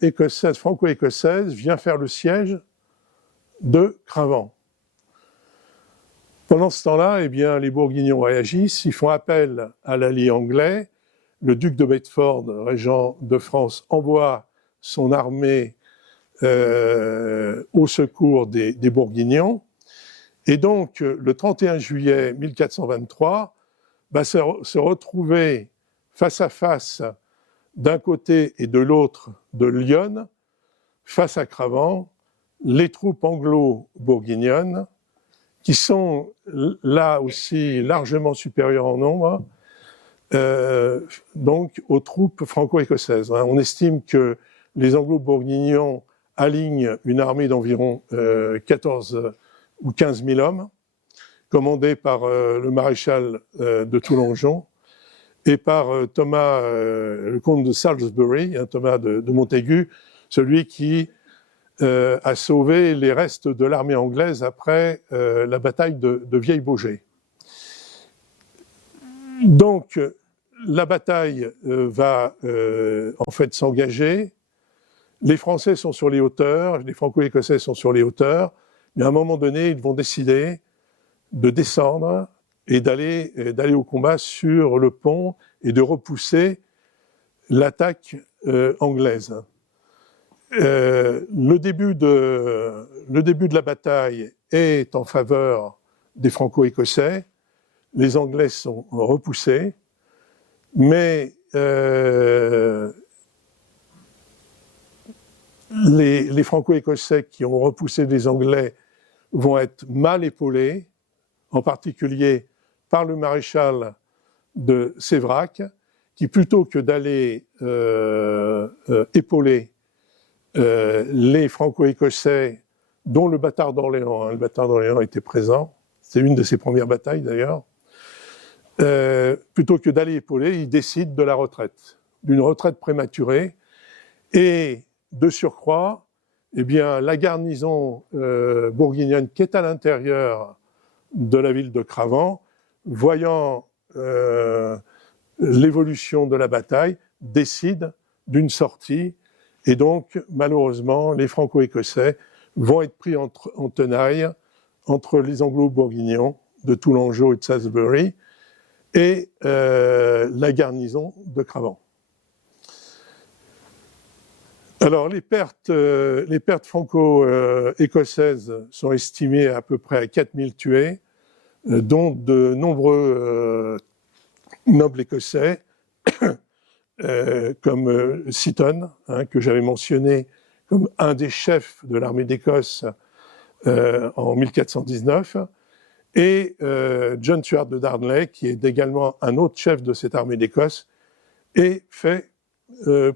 écossaise, franco-écossaise, vient faire le siège de Cravant. Pendant ce temps-là, eh bien, les Bourguignons réagissent, ils font appel à l'allié anglais. Le duc de Bedford, régent de France, envoie son armée au secours des Bourguignons. Et donc, le 31 juillet 1423, se retrouver face à face d'un côté et de l'autre de Lyon, face à Cravant, les troupes anglo-bourguignonnes, qui sont là aussi largement supérieures en nombre, donc aux troupes franco-écossaises. On estime que les anglo-bourguignons alignent une armée d'environ 14 ou 15 000 hommes, commandée par le maréchal de Toulangeau et par Thomas, le comte de Salisbury, Thomas de Montaigu, celui qui a sauvé les restes de l'armée anglaise après la bataille de Vieille-Baugé. Donc, la bataille va en fait s'engager. Les Français sont sur les hauteurs, les Franco-Écossais sont sur les hauteurs, mais à un moment donné, ils vont décider de descendre et d'aller au combat sur le pont et de repousser l'attaque anglaise. Le début de la bataille est en faveur des Franco-Écossais. Les Anglais sont repoussés, mais les Franco-Écossais qui ont repoussé les Anglais vont être mal épaulés, en particulier par le maréchal de Séverac, qui plutôt que d'aller épauler les Franco-Écossais, dont le bâtard d'Orléans, le bâtard d'Orléans était présent, c'est une de ses premières batailles d'ailleurs, plutôt que d'aller épauler, il décide de la retraite, d'une retraite prématurée, et de surcroît, eh bien, la garnison bourguignonne qui est à l'intérieur de la ville de Cravant, voyant l'évolution de la bataille, décide d'une sortie. Et donc, malheureusement, les Franco-Écossais vont être pris en tenaille entre les Anglo-Bourguignons de Toulangeau et de Salisbury et la garnison de Cravant. Alors, les pertes franco-écossaises sont estimées à peu près à 4000 tués, dont de nombreux nobles écossais, comme Seaton, que j'avais mentionné comme un des chefs de l'armée d'Écosse en 1419, et John Stuart de Darnley, qui est également un autre chef de cette armée d'Écosse, est fait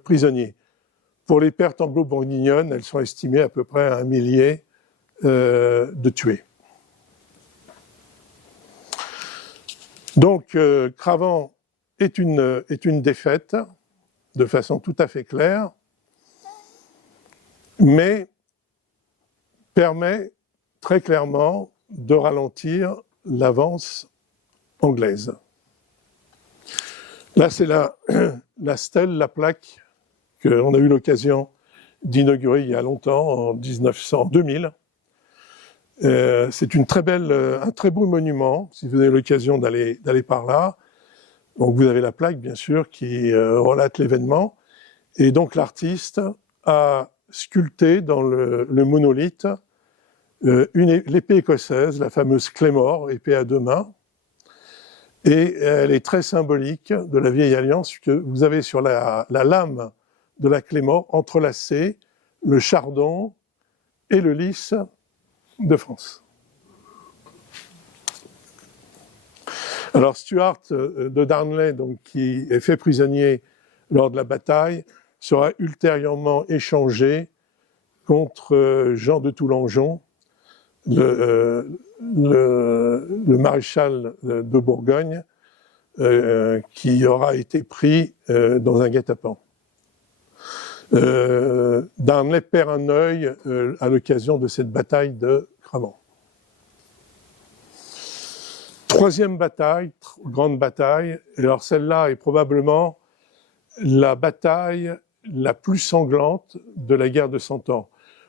prisonnier. Pour les pertes anglo-bourguignonnes, elles sont estimées à peu près à 1 millier de tués. Donc, Cravant est une défaite, de façon tout à fait claire, mais permet très clairement de ralentir l'avance anglaise. Là, c'est la stèle, la plaque qu'on a eu l'occasion d'inaugurer il y a longtemps, en 2000. C'est un très beau monument, si vous avez l'occasion d'aller par là. Donc vous avez la plaque, bien sûr, qui relate l'événement. Et donc l'artiste a sculpté dans le monolithe l'épée écossaise, la fameuse Claymore, épée à deux mains. Et elle est très symbolique de la vieille alliance, puisque vous avez sur la lame de la Claymore entrelacé le chardon et le lys de France. Alors Stuart de Darnley, donc, qui est fait prisonnier lors de la bataille, sera ultérieurement échangé contre Jean de Toulangeau, le maréchal de Bourgogne qui aura été pris dans un guet-apens. Darnley perd un œil à l'occasion de cette bataille de Cramant. Troisième bataille, grande bataille, alors celle-là est probablement la bataille la plus sanglante de la guerre de Cent Ans.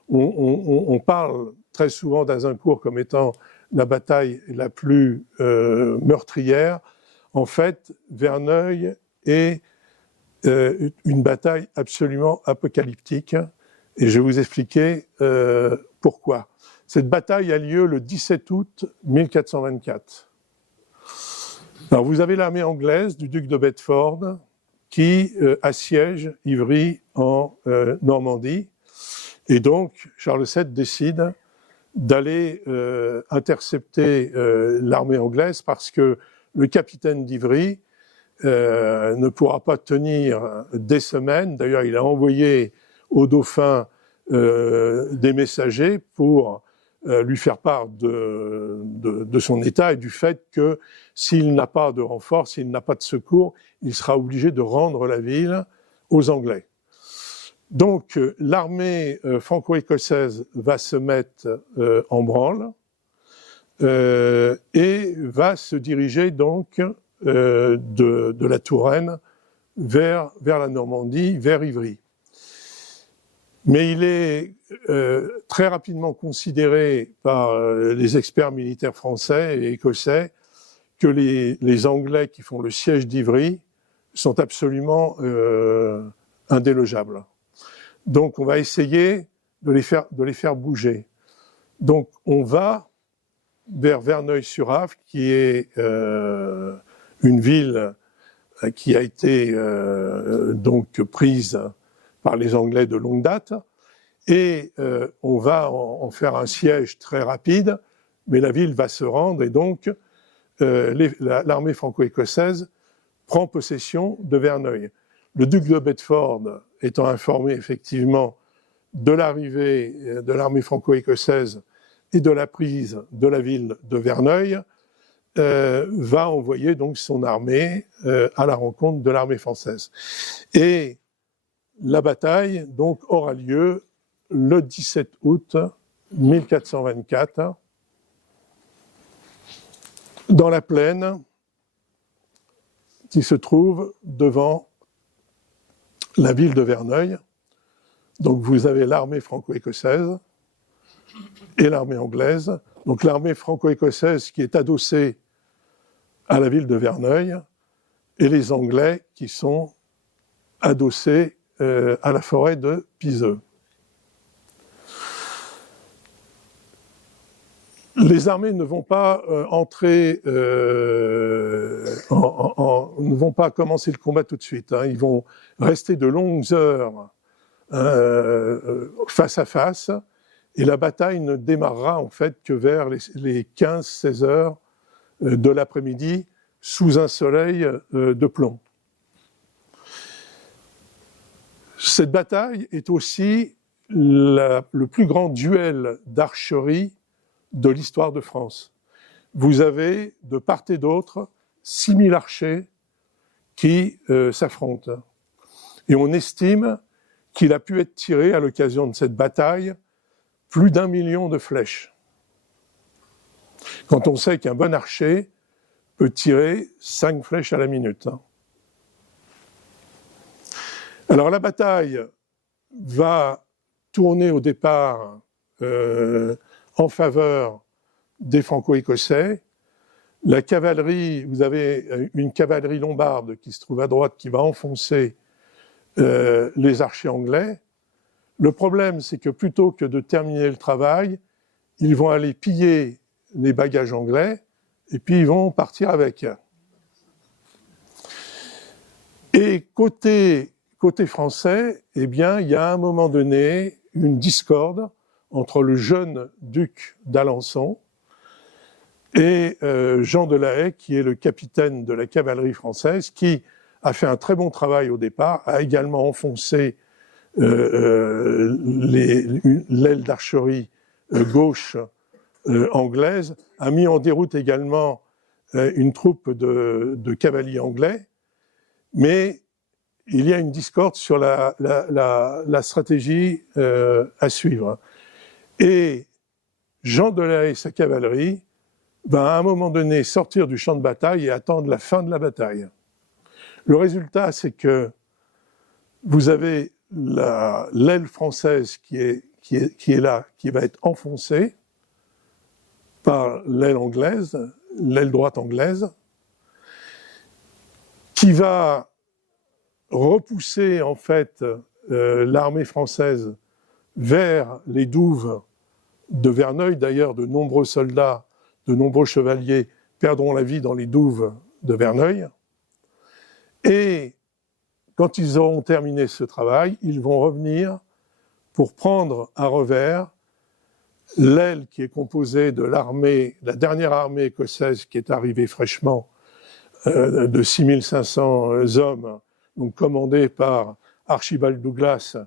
On parle très souvent d'Azincourt comme étant la bataille la plus meurtrière. En fait, Verneuil est une bataille absolument apocalyptique, et je vais vous expliquer pourquoi. Cette bataille a lieu le 17 août 1424. Alors, vous avez l'armée anglaise du duc de Bedford qui assiège Ivry en Normandie, et donc Charles VII décide d'aller intercepter l'armée anglaise parce que le capitaine d'Ivry ne pourra pas tenir des semaines. D'ailleurs, il a envoyé au dauphin des messagers pour lui faire part de son état et du fait que s'il n'a pas de renfort, s'il n'a pas de secours, il sera obligé de rendre la ville aux Anglais. Donc, l'armée franco-écossaise va se mettre en branle et va se diriger donc de la Touraine vers la Normandie, vers Ivry. Mais il est très rapidement considéré par les experts militaires français et écossais que les Anglais qui font le siège d'Ivry sont absolument indélogeables. Donc on va essayer de les faire bouger. Donc on va vers Verneuil-sur-Avre, qui est une ville qui a été donc prise par les Anglais de longue date, et on va en faire un siège très rapide, mais la ville va se rendre, et donc l'armée franco-écossaise prend possession de Verneuil. Le duc de Bedford étant informé effectivement de l'arrivée de l'armée franco-écossaise et de la prise de la ville de Verneuil, va envoyer donc son armée à la rencontre de l'armée française. Et la bataille donc aura lieu le 17 août 1424 dans la plaine qui se trouve devant la ville de Verneuil. Donc vous avez l'armée franco-écossaise et l'armée anglaise. Donc l'armée franco-écossaise qui est adossée à la ville de Verneuil, et les Anglais qui sont adossés à la forêt de Piseux. Les armées ne vont pas ne vont pas commencer le combat tout de suite. Ils vont rester de longues heures face à face, et la bataille ne démarrera en fait que vers les 15-16 heures de l'après-midi, sous un soleil de plomb. Cette bataille est aussi le plus grand duel d'archerie de l'histoire de France. Vous avez de part et d'autre 6000 archers qui s'affrontent. Et on estime qu'il a pu être tiré à l'occasion de cette bataille plus d'1 million de flèches. Quand on sait qu'un bon archer peut tirer 5 flèches à la minute. Alors la bataille va tourner au départ en faveur des Franco-Écossais. La cavalerie, vous avez une cavalerie lombarde qui se trouve à droite, qui va enfoncer les archers anglais. Le problème, c'est que plutôt que de terminer le travail, ils vont aller piller les bagages anglais, et puis ils vont partir avec. Et côté français, eh bien, il y a à un moment donné une discorde entre le jeune duc d'Alençon et Jean de La Haye, qui est le capitaine de la cavalerie française, qui a fait un très bon travail au départ, a également enfoncé l'aile d'archerie gauche anglaise, a mis en déroute également une troupe de cavaliers anglais, mais il y a une discorde sur la stratégie à suivre. Et Jean de La Haye et sa cavalerie va à un moment donné sortir du champ de bataille et attendre la fin de la bataille. Le résultat, c'est que vous avez l'aile française qui est là, qui va être enfoncée par l'aile anglaise, l'aile droite anglaise, qui va repousser en fait l'armée française vers les douves de Verneuil. D'ailleurs, de nombreux soldats, de nombreux chevaliers perdront la vie dans les douves de Verneuil. Et quand ils auront terminé ce travail, ils vont revenir pour prendre à revers l'aile qui est composée de l'armée, la dernière armée écossaise qui est arrivée fraîchement de 6500 hommes, donc commandée par Archibald Douglas,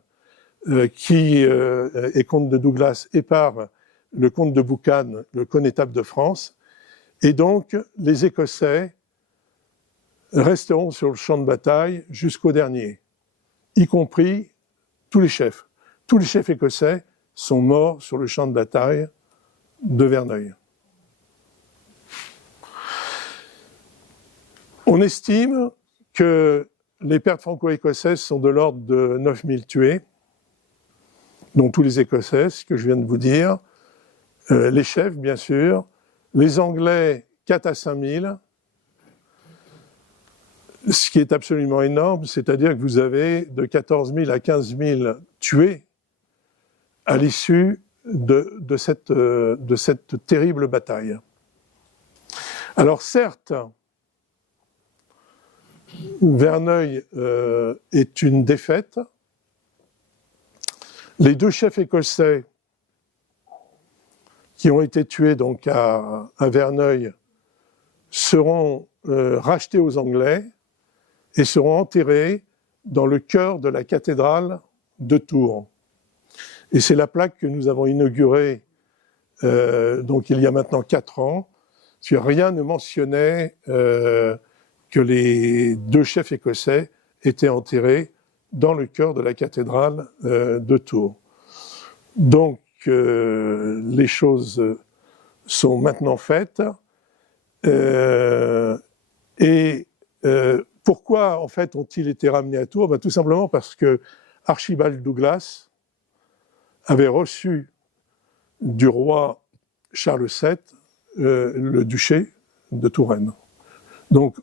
qui est comte de Douglas, et par le comte de Buchan, le connétable de France. Et donc, les Écossais resteront sur le champ de bataille jusqu'au dernier, y compris tous les chefs. Tous les chefs écossais sont morts sur le champ de bataille de Verneuil. On estime que les pertes franco-écossaises sont de l'ordre de 9000 tués, dont tous les Écossais, ce que je viens de vous dire, les chefs, bien sûr, les Anglais, 4 à 5000, ce qui est absolument énorme, c'est-à-dire que vous avez de 14 000 à 15 000 tués à l'issue de cette terrible bataille. Alors certes, Verneuil est une défaite. Les 2 chefs écossais qui ont été tués donc à Verneuil seront rachetés aux Anglais et seront enterrés dans le chœur de la cathédrale de Tours. Et c'est la plaque que nous avons inaugurée donc il y a maintenant 4 ans, parce que rien ne mentionnait que les 2 chefs écossais étaient enterrés dans le chœur de la cathédrale de Tours. Donc les choses sont maintenant faites. Pourquoi en fait ont-ils été ramenés à Tours ? Tout simplement parce que Archibald Douglas avait reçu du roi Charles VII le duché de Touraine. Donc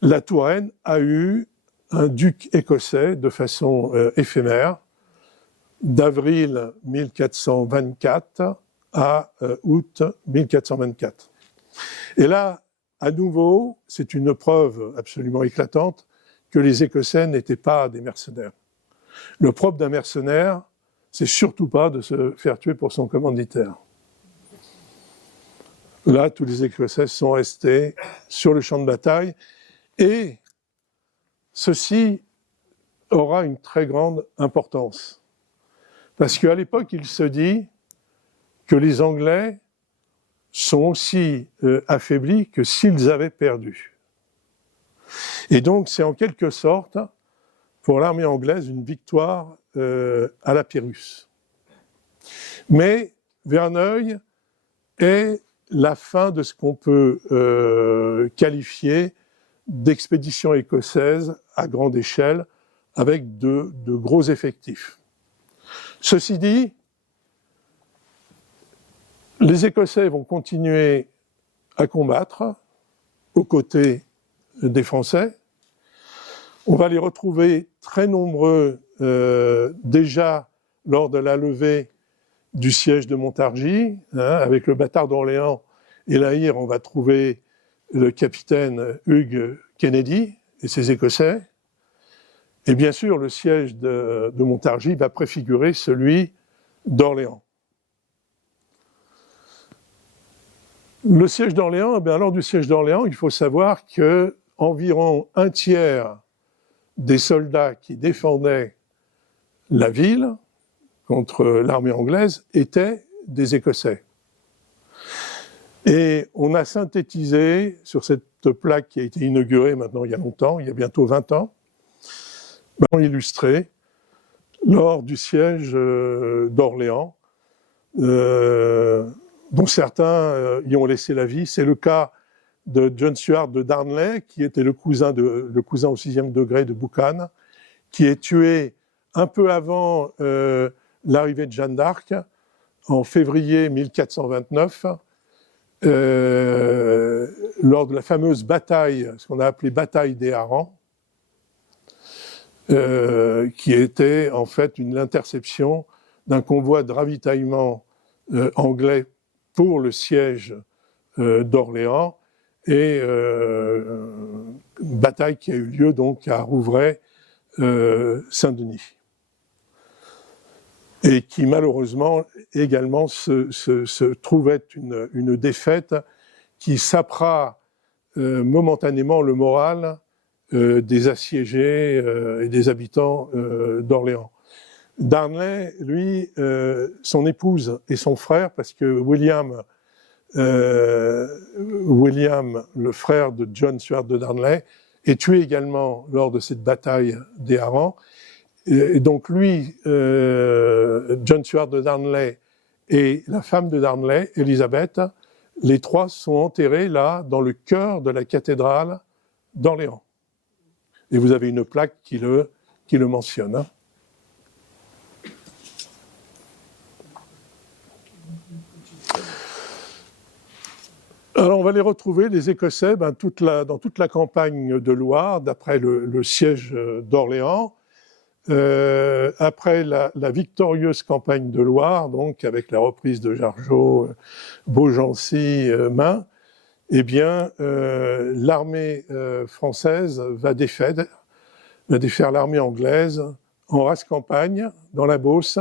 la Touraine a eu un duc écossais de façon éphémère, d'avril 1424 à août 1424. Et là, à nouveau, c'est une preuve absolument éclatante que les Écossais n'étaient pas des mercenaires. Le propre d'un mercenaire, c'est surtout pas de se faire tuer pour son commanditaire. Là, tous les Écossais sont restés sur le champ de bataille et ceci aura une très grande importance. Parce qu'à l'époque, il se dit que les Anglais sont aussi affaiblis que s'ils avaient perdu. Et donc, c'est en quelque sorte, pour l'armée anglaise, une victoire à la Pyrrhus. Mais Verneuil est la fin de ce qu'on peut qualifier d'expédition écossaise à grande échelle, avec de gros effectifs. Ceci dit, les Écossais vont continuer à combattre aux côtés des Français. On va les retrouver très nombreux déjà lors de la levée du siège de Montargis, avec le bâtard d'Orléans et la Hire, on va trouver le capitaine Hugh Kennedy et ses Écossais. Et bien sûr, le siège de Montargis va préfigurer celui d'Orléans. Le siège d'Orléans, lors du siège d'Orléans, il faut savoir que environ un tiers des soldats qui défendaient la ville contre l'armée anglaise étaient des Écossais. Et on a synthétisé sur cette plaque qui a été inaugurée maintenant il y a longtemps, il y a bientôt 20 ans, illustré lors du siège d'Orléans, dont certains y ont laissé la vie. C'est le cas de John Stuart de Darnley, qui était le cousin au 6e degré de Buchan, qui est tué un peu avant l'arrivée de Jeanne d'Arc, en février 1429, lors de la fameuse bataille, ce qu'on a appelé bataille des harengs, qui était en fait l'interception d'un convoi de ravitaillement anglais pour le siège d'Orléans, et une bataille qui a eu lieu donc à Rouvray, Saint-Denis, et qui malheureusement également se trouvait une défaite qui sapera momentanément le moral des assiégés et des habitants d'Orléans. Darnley, lui, son épouse et son frère, parce que William, le frère de John Stuart de Darnley, est tué également lors de cette bataille des harengs. Et donc lui, John Stuart de Darnley et la femme de Darnley, Élisabeth, les trois sont enterrés là, dans le chœur de la cathédrale d'Orléans. Et vous avez une plaque qui le mentionne. Alors on va les retrouver, les Écossais, dans toute la campagne de Loire, d'après le siège d'Orléans. Après la victorieuse campagne de Loire, donc avec la reprise de Jargeau, Beaugency, Main, eh bien, l'armée française va défaire l'armée anglaise en race campagne, dans la Beauce,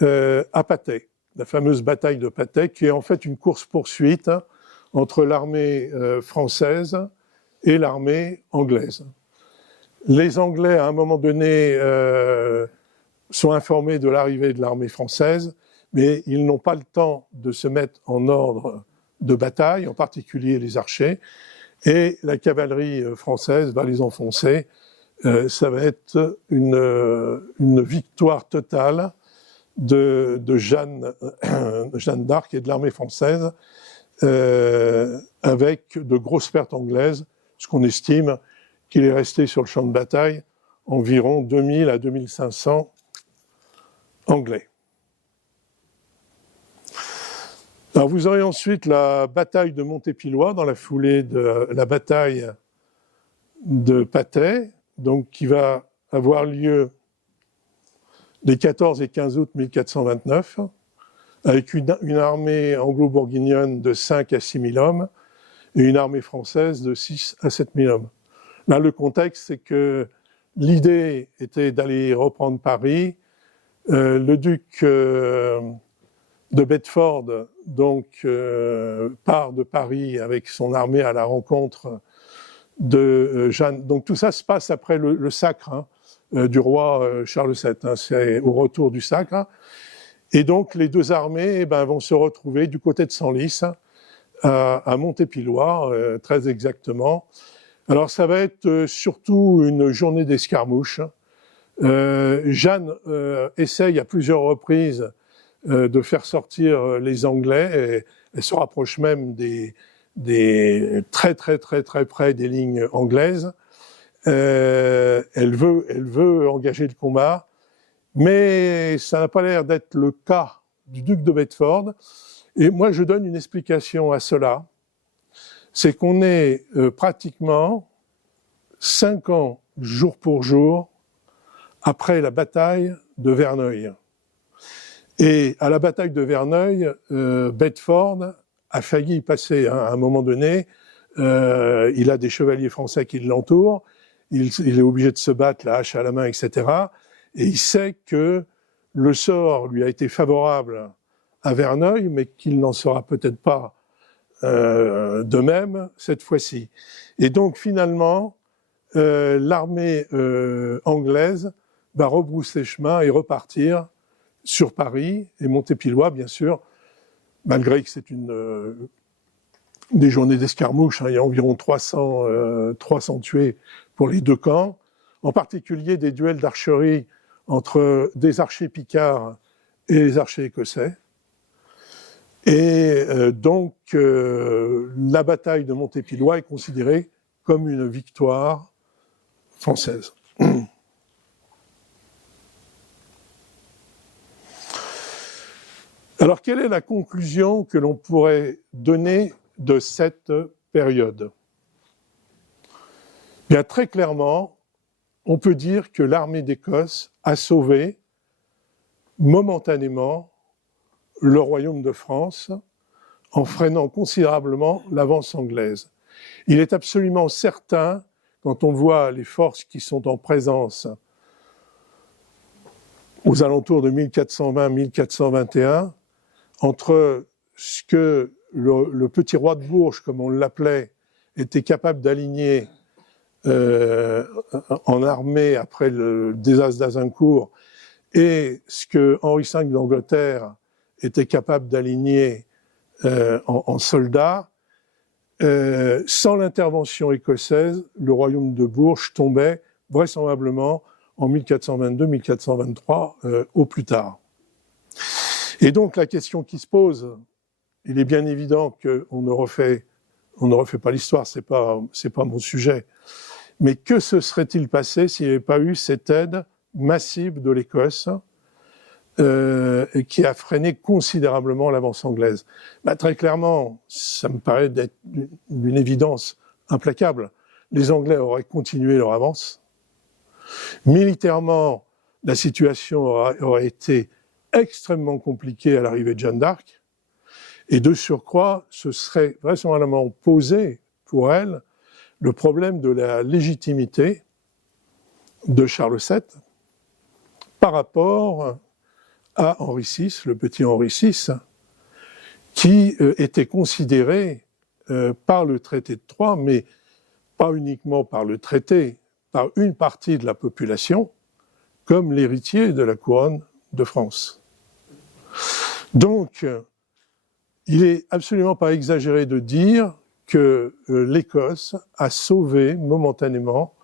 à Patay, la fameuse bataille de Patay, qui est en fait une course-poursuite entre l'armée française et l'armée anglaise. Les Anglais, à un moment donné, sont informés de l'arrivée de l'armée française, mais ils n'ont pas le temps de se mettre en ordre de bataille, en particulier les archers, et la cavalerie française va les enfoncer. Ça va être une victoire totale de Jeanne d'Arc et de l'armée française, avec de grosses pertes anglaises, ce qu'on estime qu'il est resté sur le champ de bataille environ 2000 à 2500 Anglais. Alors vous aurez ensuite la bataille de Montépillois dans la foulée de la bataille de Patay, donc qui va avoir lieu les 14 et 15 août 1429, avec une armée anglo-bourguignonne de 5 à 6 000 hommes et une armée française de 6 à 7 000 hommes. Là, le contexte, c'est que l'idée était d'aller reprendre Paris. Le duc de Bedford donc, part de Paris avec son armée à la rencontre de Jeanne. Donc tout ça se passe après le sacre du roi Charles VII. C'est au retour du sacre. Et donc les deux armées vont se retrouver du côté de Senlis, à Montépillois, très exactement. Alors ça va être surtout une journée d'escarmouche. Jeanne essaye à plusieurs reprises de faire sortir les Anglais, et elle se rapproche même des très près des lignes anglaises. Elle veut engager le combat, mais ça n'a pas l'air d'être le cas du duc de Bedford. Et moi, je donne une explication à cela. C'est qu'on est pratiquement 5 ans, jour pour jour, après la bataille de Verneuil. Et à la bataille de Verneuil, Bedford a failli y passer à un moment donné. Il a des chevaliers français qui l'entourent. Il est obligé de se battre, la hache à la main, etc. Et il sait que le sort lui a été favorable à Verneuil, mais qu'il n'en sera peut-être pas de même cette fois-ci. Et donc finalement, l'armée anglaise va rebrousser chemin et repartir sur Paris et Montépillois, bien sûr, malgré que c'est une des journées d'escarmouches, il y a environ 300 tués pour les deux camps, en particulier des duels d'archerie entre des archers picards et les archers écossais. Et donc, la bataille de Montépilois est considérée comme une victoire française. Alors, quelle est la conclusion que l'on pourrait donner de cette période ? Bien, très clairement, on peut dire que l'armée d'Écosse a sauvé momentanément le royaume de France en freinant considérablement l'avance anglaise. Il est absolument certain, quand on voit les forces qui sont en présence aux alentours de 1420-1421, entre ce que le petit roi de Bourges, comme on l'appelait, était capable d'aligner en armée après le désastre d'Azincourt, et ce que Henri V d'Angleterre était capable d'aligner en soldats, sans l'intervention écossaise, le royaume de Bourges tombait vraisemblablement en 1422-1423 au plus tard. Et donc la question qui se pose, il est bien évident qu'on ne refait pas l'histoire, c'est pas mon sujet, mais que se serait-il passé s'il n'y avait pas eu cette aide massive de l'Écosse qui a freiné considérablement l'avance anglaise? Très clairement, ça me paraît d'être d'une évidence implacable. Les Anglais auraient continué leur avance. Militairement, la situation aurait été extrêmement compliquée à l'arrivée de Jeanne d'Arc. Et de surcroît, ce serait vraisemblablement posé pour elle le problème de la légitimité de Charles VII par rapport à Henri VI, le petit Henri VI, qui était considéré par le traité de Troyes, mais pas uniquement par le traité, par une partie de la population, comme l'héritier de la couronne de France. Donc, il n'est absolument pas exagéré de dire que l'Écosse a sauvé momentanément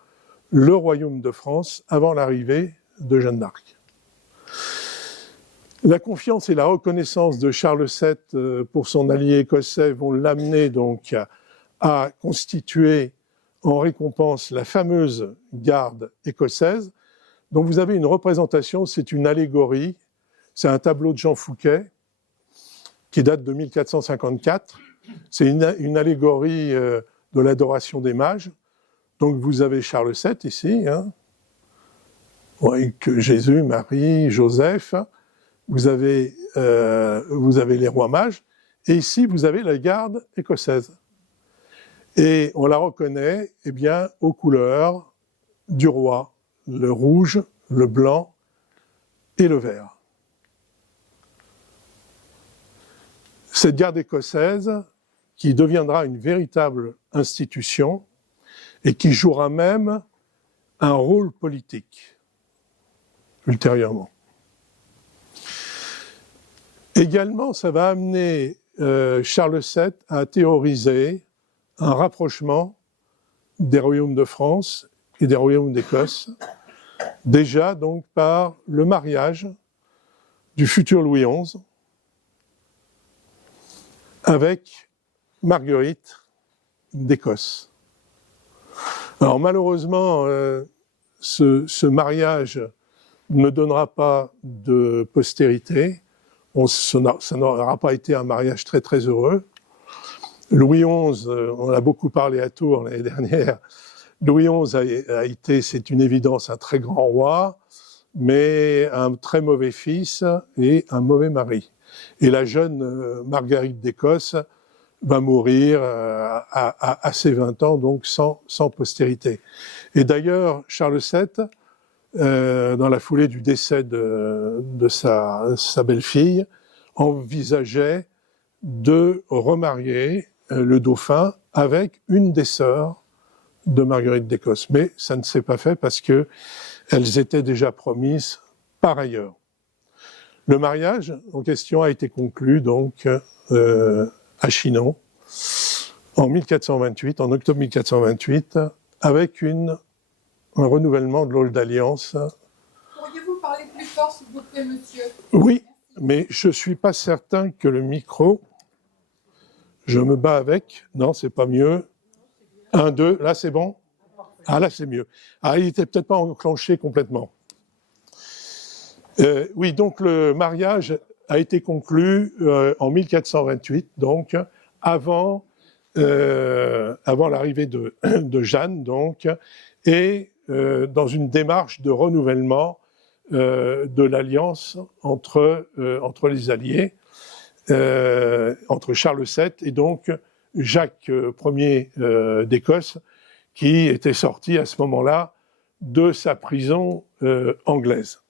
le royaume de France avant l'arrivée de Jeanne d'Arc. La confiance et la reconnaissance de Charles VII pour son allié écossais vont l'amener donc à constituer en récompense la fameuse garde écossaise, dont vous avez une représentation, c'est une allégorie, c'est un tableau de Jean Fouquet qui date de 1454. C'est une allégorie de l'adoration des mages. Donc vous avez Charles VII ici, avec Jésus, Marie, Joseph. Vous avez les rois mages. Et ici, vous avez la garde écossaise. Et on la reconnaît, aux couleurs du roi, le rouge, le blanc et le vert. Cette garde écossaise, qui deviendra une véritable institution et qui jouera même un rôle politique ultérieurement. Également, ça va amener Charles VII à théoriser un rapprochement des royaumes de France et des royaumes d'Écosse, déjà donc par le mariage du futur Louis XI avec Marguerite d'Écosse. Alors malheureusement, ce mariage ne donnera pas de postérité. Ça n'aura pas été un mariage très très heureux. Louis XI, on a beaucoup parlé à Tours l'année dernière, Louis XI a été, c'est une évidence, un très grand roi, mais un très mauvais fils et un mauvais mari. Et la jeune Marguerite d'Écosse va mourir à ses 20 ans, donc sans postérité. Et d'ailleurs, Charles VII, dans la foulée du décès de sa belle-fille, envisageait de remarier le dauphin avec une des sœurs de Marguerite d'Écosse. Mais ça ne s'est pas fait parce qu'elles étaient déjà promises par ailleurs. Le mariage en question a été conclu donc à Chinon en 1428, en octobre 1428, avec un renouvellement de l'Aule d'Alliance. Pourriez-vous parler plus fort, s'il vous plaît, monsieur? Oui, mais je ne suis pas certain que le micro, je me bats avec. Non, c'est pas mieux. 1, 2, là c'est bon? Ah, là c'est mieux. Ah, il n'était peut-être pas enclenché complètement. Oui, donc le mariage a été conclu en 1428, donc avant l'arrivée de Jeanne, donc, et dans une démarche de renouvellement de l'alliance entre les alliés, entre Charles VII et donc Jacques Ier d'Écosse, qui était sorti à ce moment-là de sa prison anglaise.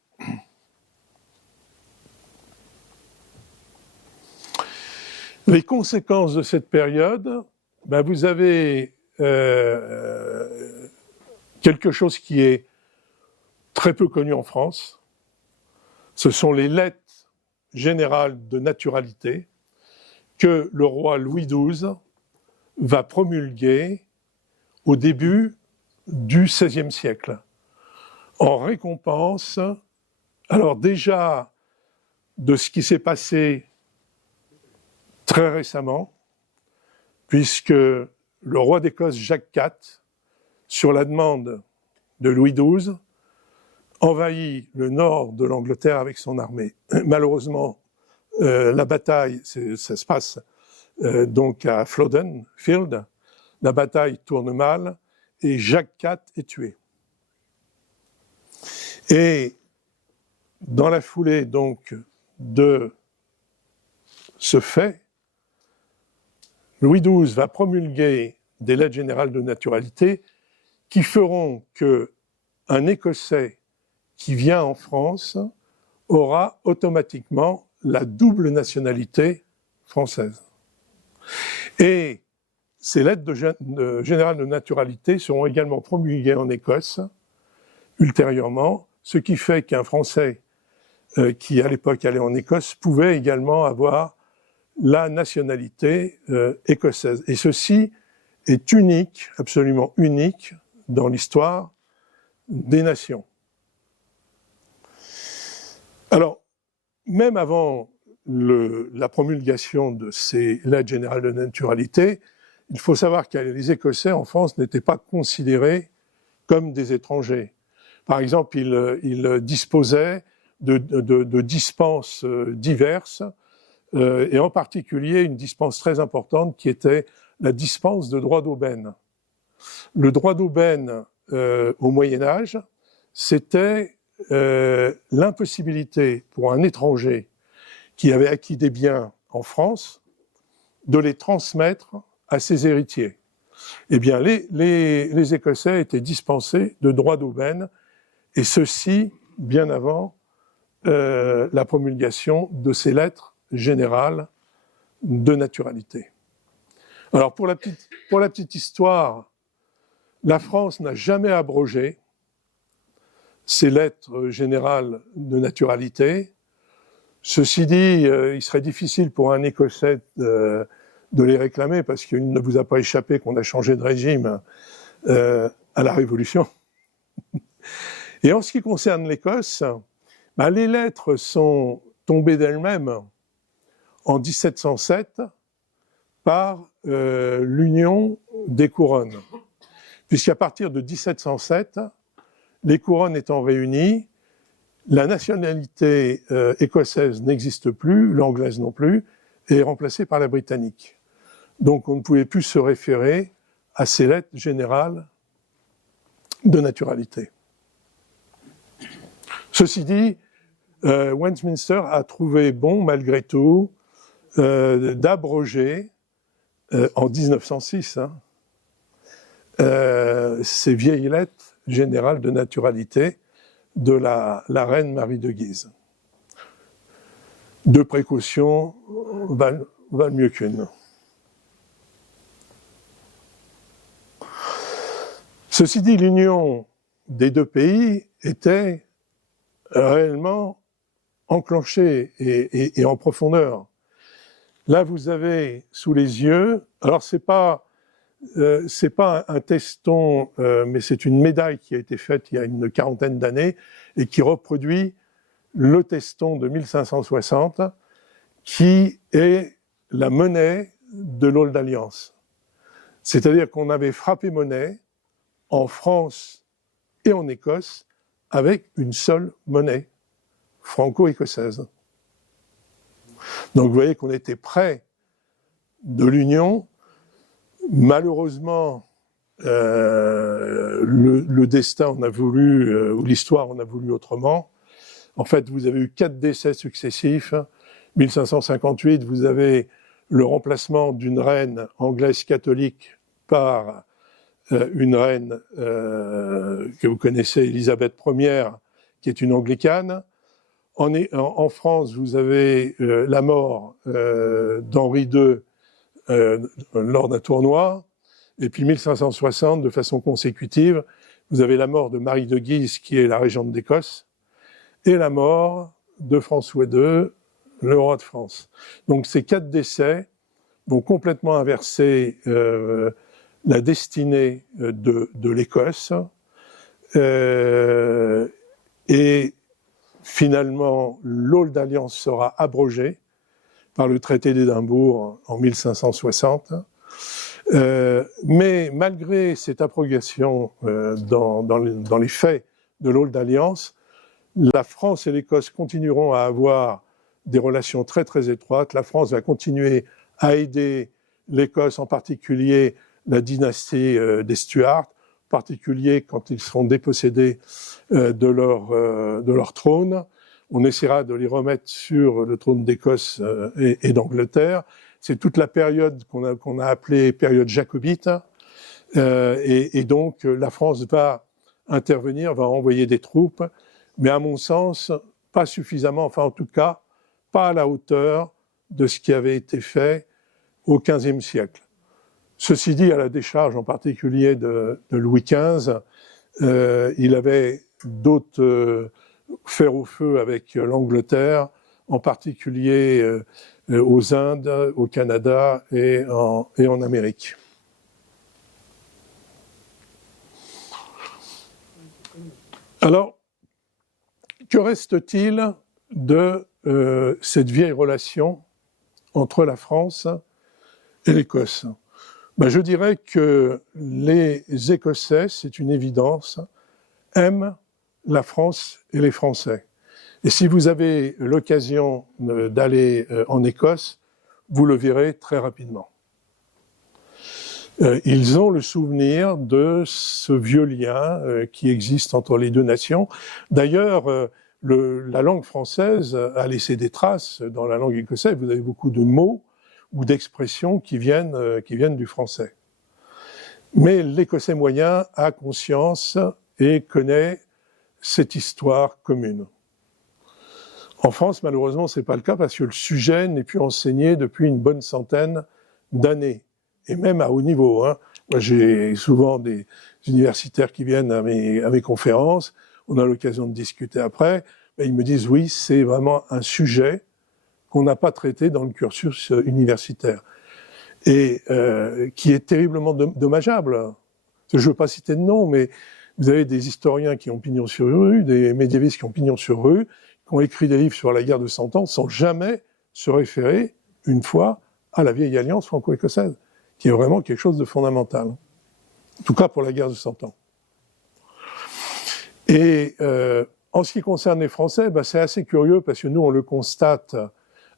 Les conséquences de cette période, ben vous avez quelque chose qui est très peu connu en France. Ce sont les lettres générales de naturalité que le roi Louis XII va promulguer au début du XVIe siècle, en récompense, alors déjà, de ce qui s'est passé très récemment, puisque le roi d'Écosse Jacques IV, sur la demande de Louis XII, envahit le nord de l'Angleterre avec son armée. Malheureusement, la bataille, ça se passe donc à Flodden Field, la bataille tourne mal et Jacques IV est tué. Et dans la foulée donc de ce fait, Louis XII va promulguer des lettres générales de naturalité qui feront qu'un Écossais qui vient en France aura automatiquement la double nationalité française. Et ces lettres générales de naturalité seront également promulguées en Écosse ultérieurement, ce qui fait qu'un Français qui à l'époque allait en Écosse pouvait également avoir la nationalité écossaise. Et ceci est unique, absolument unique, dans l'histoire des nations. Alors, même avant la promulgation de ces lettres générales de naturalité, il faut savoir que les Écossais en France n'étaient pas considérés comme des étrangers. Par exemple, ils disposaient de dispenses diverses, et en particulier une dispense très importante qui était la dispense de droit d'aubaine. Le droit d'aubaine au Moyen-Âge, c'était l'impossibilité pour un étranger qui avait acquis des biens en France de les transmettre à ses héritiers. Eh bien, les Écossais étaient dispensés de droit d'aubaine, et ceci bien avant la promulgation de ces lettres générales de naturalité. Alors, pour la petite histoire, la France n'a jamais abrogé ces lettres générales de naturalité. Ceci dit, il serait difficile pour un Écossais de les réclamer, parce qu'il ne vous a pas échappé qu'on a changé de régime à la Révolution. Et en ce qui concerne l'Écosse, les lettres sont tombées d'elles-mêmes en 1707 par l'union des couronnes. Puisqu'à partir de 1707, les couronnes étant réunies, la nationalité écossaise n'existe plus, l'anglaise non plus, et est remplacée par la britannique. Donc on ne pouvait plus se référer à ces lettres générales de naturalité. Ceci dit, Westminster a trouvé bon, malgré tout, d'abroger, en 1906, ces vieilles lettres générales de naturalité de la reine Marie de Guise. Deux précautions valent mieux qu'une. Ceci dit, l'union des deux pays était réellement enclenchée et en profondeur. Là, vous avez sous les yeux, alors c'est pas c'est pas un teston, mais c'est une médaille qui a été faite il y a une quarantaine d'années et qui reproduit le teston de 1560, qui est la monnaie de l'Old Alliance. C'est-à-dire qu'on avait frappé monnaie en France et en Écosse avec une seule monnaie, franco-écossaise. Donc vous voyez qu'on était près de l'Union. Malheureusement, le destin en a voulu, ou l'histoire en a voulu autrement. En fait, vous avez eu 4 décès successifs. 1558, vous avez le remplacement d'une reine anglaise catholique par une reine que vous connaissez, Élisabeth Ier, qui est une anglicane. En France, vous avez la mort d'Henri II lors d'un tournoi, et puis 1560, de façon consécutive, vous avez la mort de Marie de Guise, qui est la régente d'Écosse, et la mort de François II, le roi de France. Donc ces 4 décès vont complètement inverser la destinée de l'Écosse, et finalement l'Old Alliance sera abrogée par le traité d'Édimbourg en 1560. Mais malgré cette abrogation dans les faits de l'Old Alliance, la France et l'Écosse continueront à avoir des relations très très étroites. La France va continuer à aider l'Écosse, en particulier la dynastie des Stuarts, en particulier quand ils seront dépossédés de leur trône. On essaiera de les remettre sur le trône d'Écosse et d'Angleterre. C'est toute la période qu'on a appelée période jacobite. Et donc, la France va intervenir, va envoyer des troupes, mais à mon sens, pas suffisamment, enfin en tout cas, pas à la hauteur de ce qui avait été fait au XVe siècle. Ceci dit, à la décharge en particulier de Louis XV, il avait d'autres fers au feu avec l'Angleterre, en particulier aux Indes, au Canada et en Amérique. Alors, que reste-t-il de cette vieille relation entre la France et l'Écosse ? Ben, je dirais que les Écossais, c'est une évidence, aiment la France et les Français. Et si vous avez l'occasion d'aller en Écosse, vous le verrez très rapidement. Ils ont le souvenir de ce vieux lien qui existe entre les deux nations. D'ailleurs, la langue française a laissé des traces dans la langue écossaise. Vous avez beaucoup de mots ou d'expressions qui viennent du français. Mais l'écossais moyen a conscience et connaît cette histoire commune. En France, malheureusement, c'est pas le cas parce que le sujet n'est plus enseigné depuis une bonne centaine d'années. Et même à haut niveau. Moi, j'ai souvent des universitaires qui viennent à mes conférences. On a l'occasion de discuter après. Et ils me disent, oui, c'est vraiment un sujet qu'on n'a pas traité dans le cursus universitaire. Et qui est terriblement dommageable. Je ne veux pas citer de nom, mais vous avez des historiens qui ont pignon sur rue, des médiévistes qui ont pignon sur rue, qui ont écrit des livres sur la guerre de 100 ans sans jamais se référer, une fois, à la vieille alliance franco-écossaise, qui est vraiment quelque chose de fondamental. En tout cas pour la guerre de 100 ans. Et en ce qui concerne les Français, c'est assez curieux parce que nous, on le constate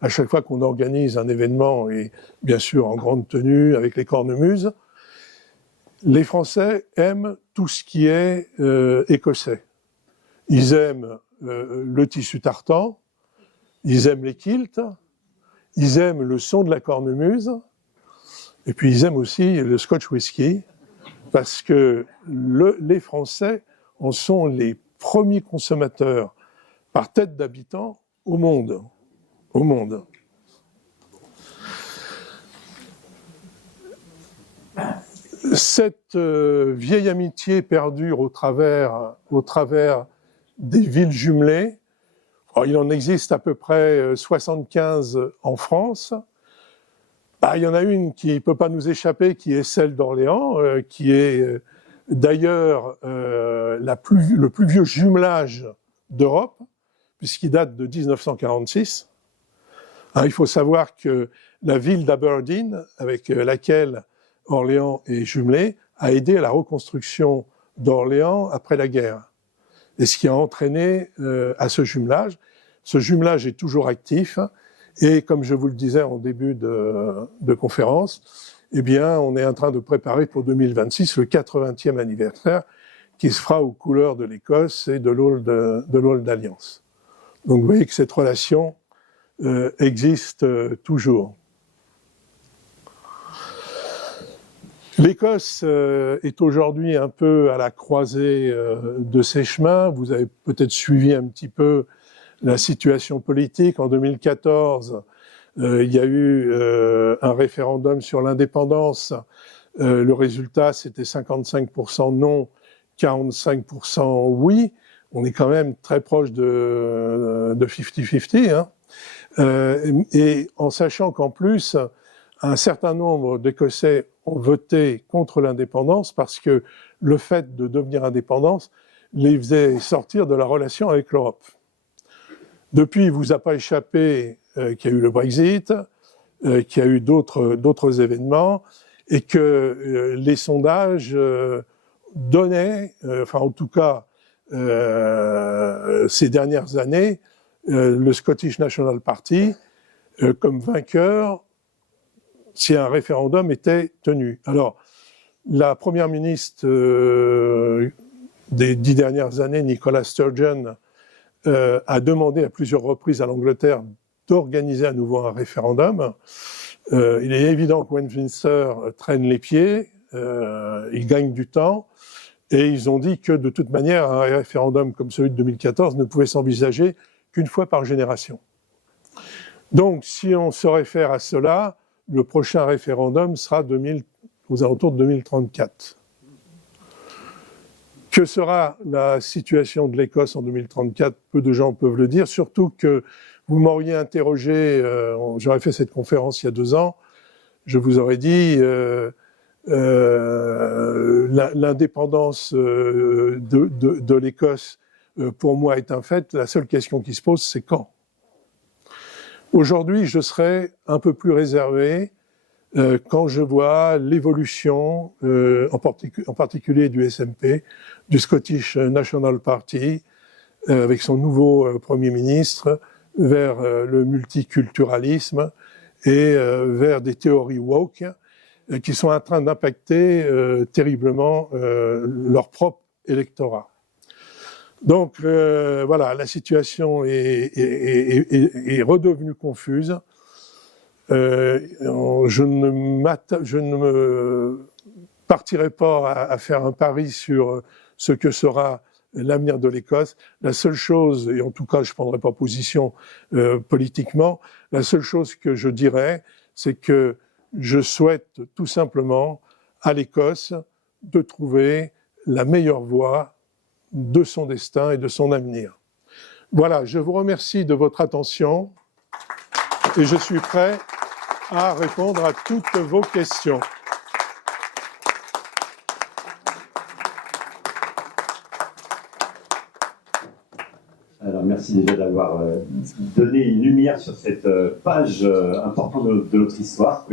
à chaque fois qu'on organise un événement, et bien sûr en grande tenue, avec les cornemuses. Les Français aiment tout ce qui est écossais. Ils aiment le tissu tartan, ils aiment les kilts, ils aiment le son de la cornemuse, et puis ils aiment aussi le Scotch whisky, parce que les Français en sont les premiers consommateurs par tête d'habitant au monde. Au monde. Cette vieille amitié perdure au travers des villes jumelées. Alors, il en existe à peu près 75 en France. Il y en a une qui ne peut pas nous échapper, qui est celle d'Orléans, qui est d'ailleurs le plus vieux jumelage d'Europe, puisqu'il date de 1946. Il faut savoir que la ville d'Aberdeen, avec laquelle Orléans est jumelée, a aidé à la reconstruction d'Orléans après la guerre. Et ce qui a entraîné à ce jumelage. Ce jumelage est toujours actif. Et comme je vous le disais en début de conférence, eh bien, on est en train de préparer pour 2026 le 80e anniversaire qui se fera aux couleurs de l'Écosse et de l'Aule d'Alliance. Donc vous voyez que cette relation existe toujours. L'Écosse est aujourd'hui un peu à la croisée de ses chemins. Vous avez peut-être suivi un petit peu la situation politique. En 2014, il y a eu un référendum sur l'indépendance. Le résultat, c'était 55% non, 45% oui. On est quand même très proche de 50-50. Hein. Et en sachant qu'en plus, un certain nombre d'Écossais ont voté contre l'indépendance parce que le fait de devenir indépendants les faisait sortir de la relation avec l'Europe. Depuis, il ne vous a pas échappé qu'il y a eu le Brexit, qu'il y a eu d'autres événements, et que les sondages donnaient, enfin en tout cas ces dernières années, le Scottish National Party comme vainqueur si un référendum était tenu. Alors, la première ministre des 10 dernières années, Nicola Sturgeon, a demandé à plusieurs reprises à l'Angleterre d'organiser à nouveau un référendum. Il est évident que Westminster traîne les pieds, il gagne du temps, et ils ont dit que de toute manière, un référendum comme celui de 2014 ne pouvait s'envisager qu'une fois par génération. Donc, si on se réfère à cela, le prochain référendum sera aux alentours de 2034. Que sera la situation de l'Écosse en 2034 ? Peu de gens peuvent le dire, surtout que vous m'auriez interrogé, j'aurais fait cette conférence il y a 2 ans, je vous aurais dit l'indépendance de l'Écosse, pour moi, est un fait. La seule question qui se pose, c'est quand ? Aujourd'hui, je serais un peu plus réservé quand je vois l'évolution, en particulier du SNP, du Scottish National Party, avec son nouveau Premier ministre, vers le multiculturalisme et vers des théories woke qui sont en train d'impacter terriblement leur propre électorat. Donc voilà, la situation est redevenue confuse. Je ne me partirai pas à faire un pari sur ce que sera l'avenir de l'Écosse. La seule chose, et en tout cas je ne prendrai pas position politiquement, la seule chose que je dirais, c'est que je souhaite tout simplement à l'Écosse de trouver la meilleure voie de son destin et de son avenir. Voilà, je vous remercie de votre attention et je suis prêt à répondre à toutes vos questions. Alors, merci déjà d'avoir donné une lumière sur cette page importante de notre histoire.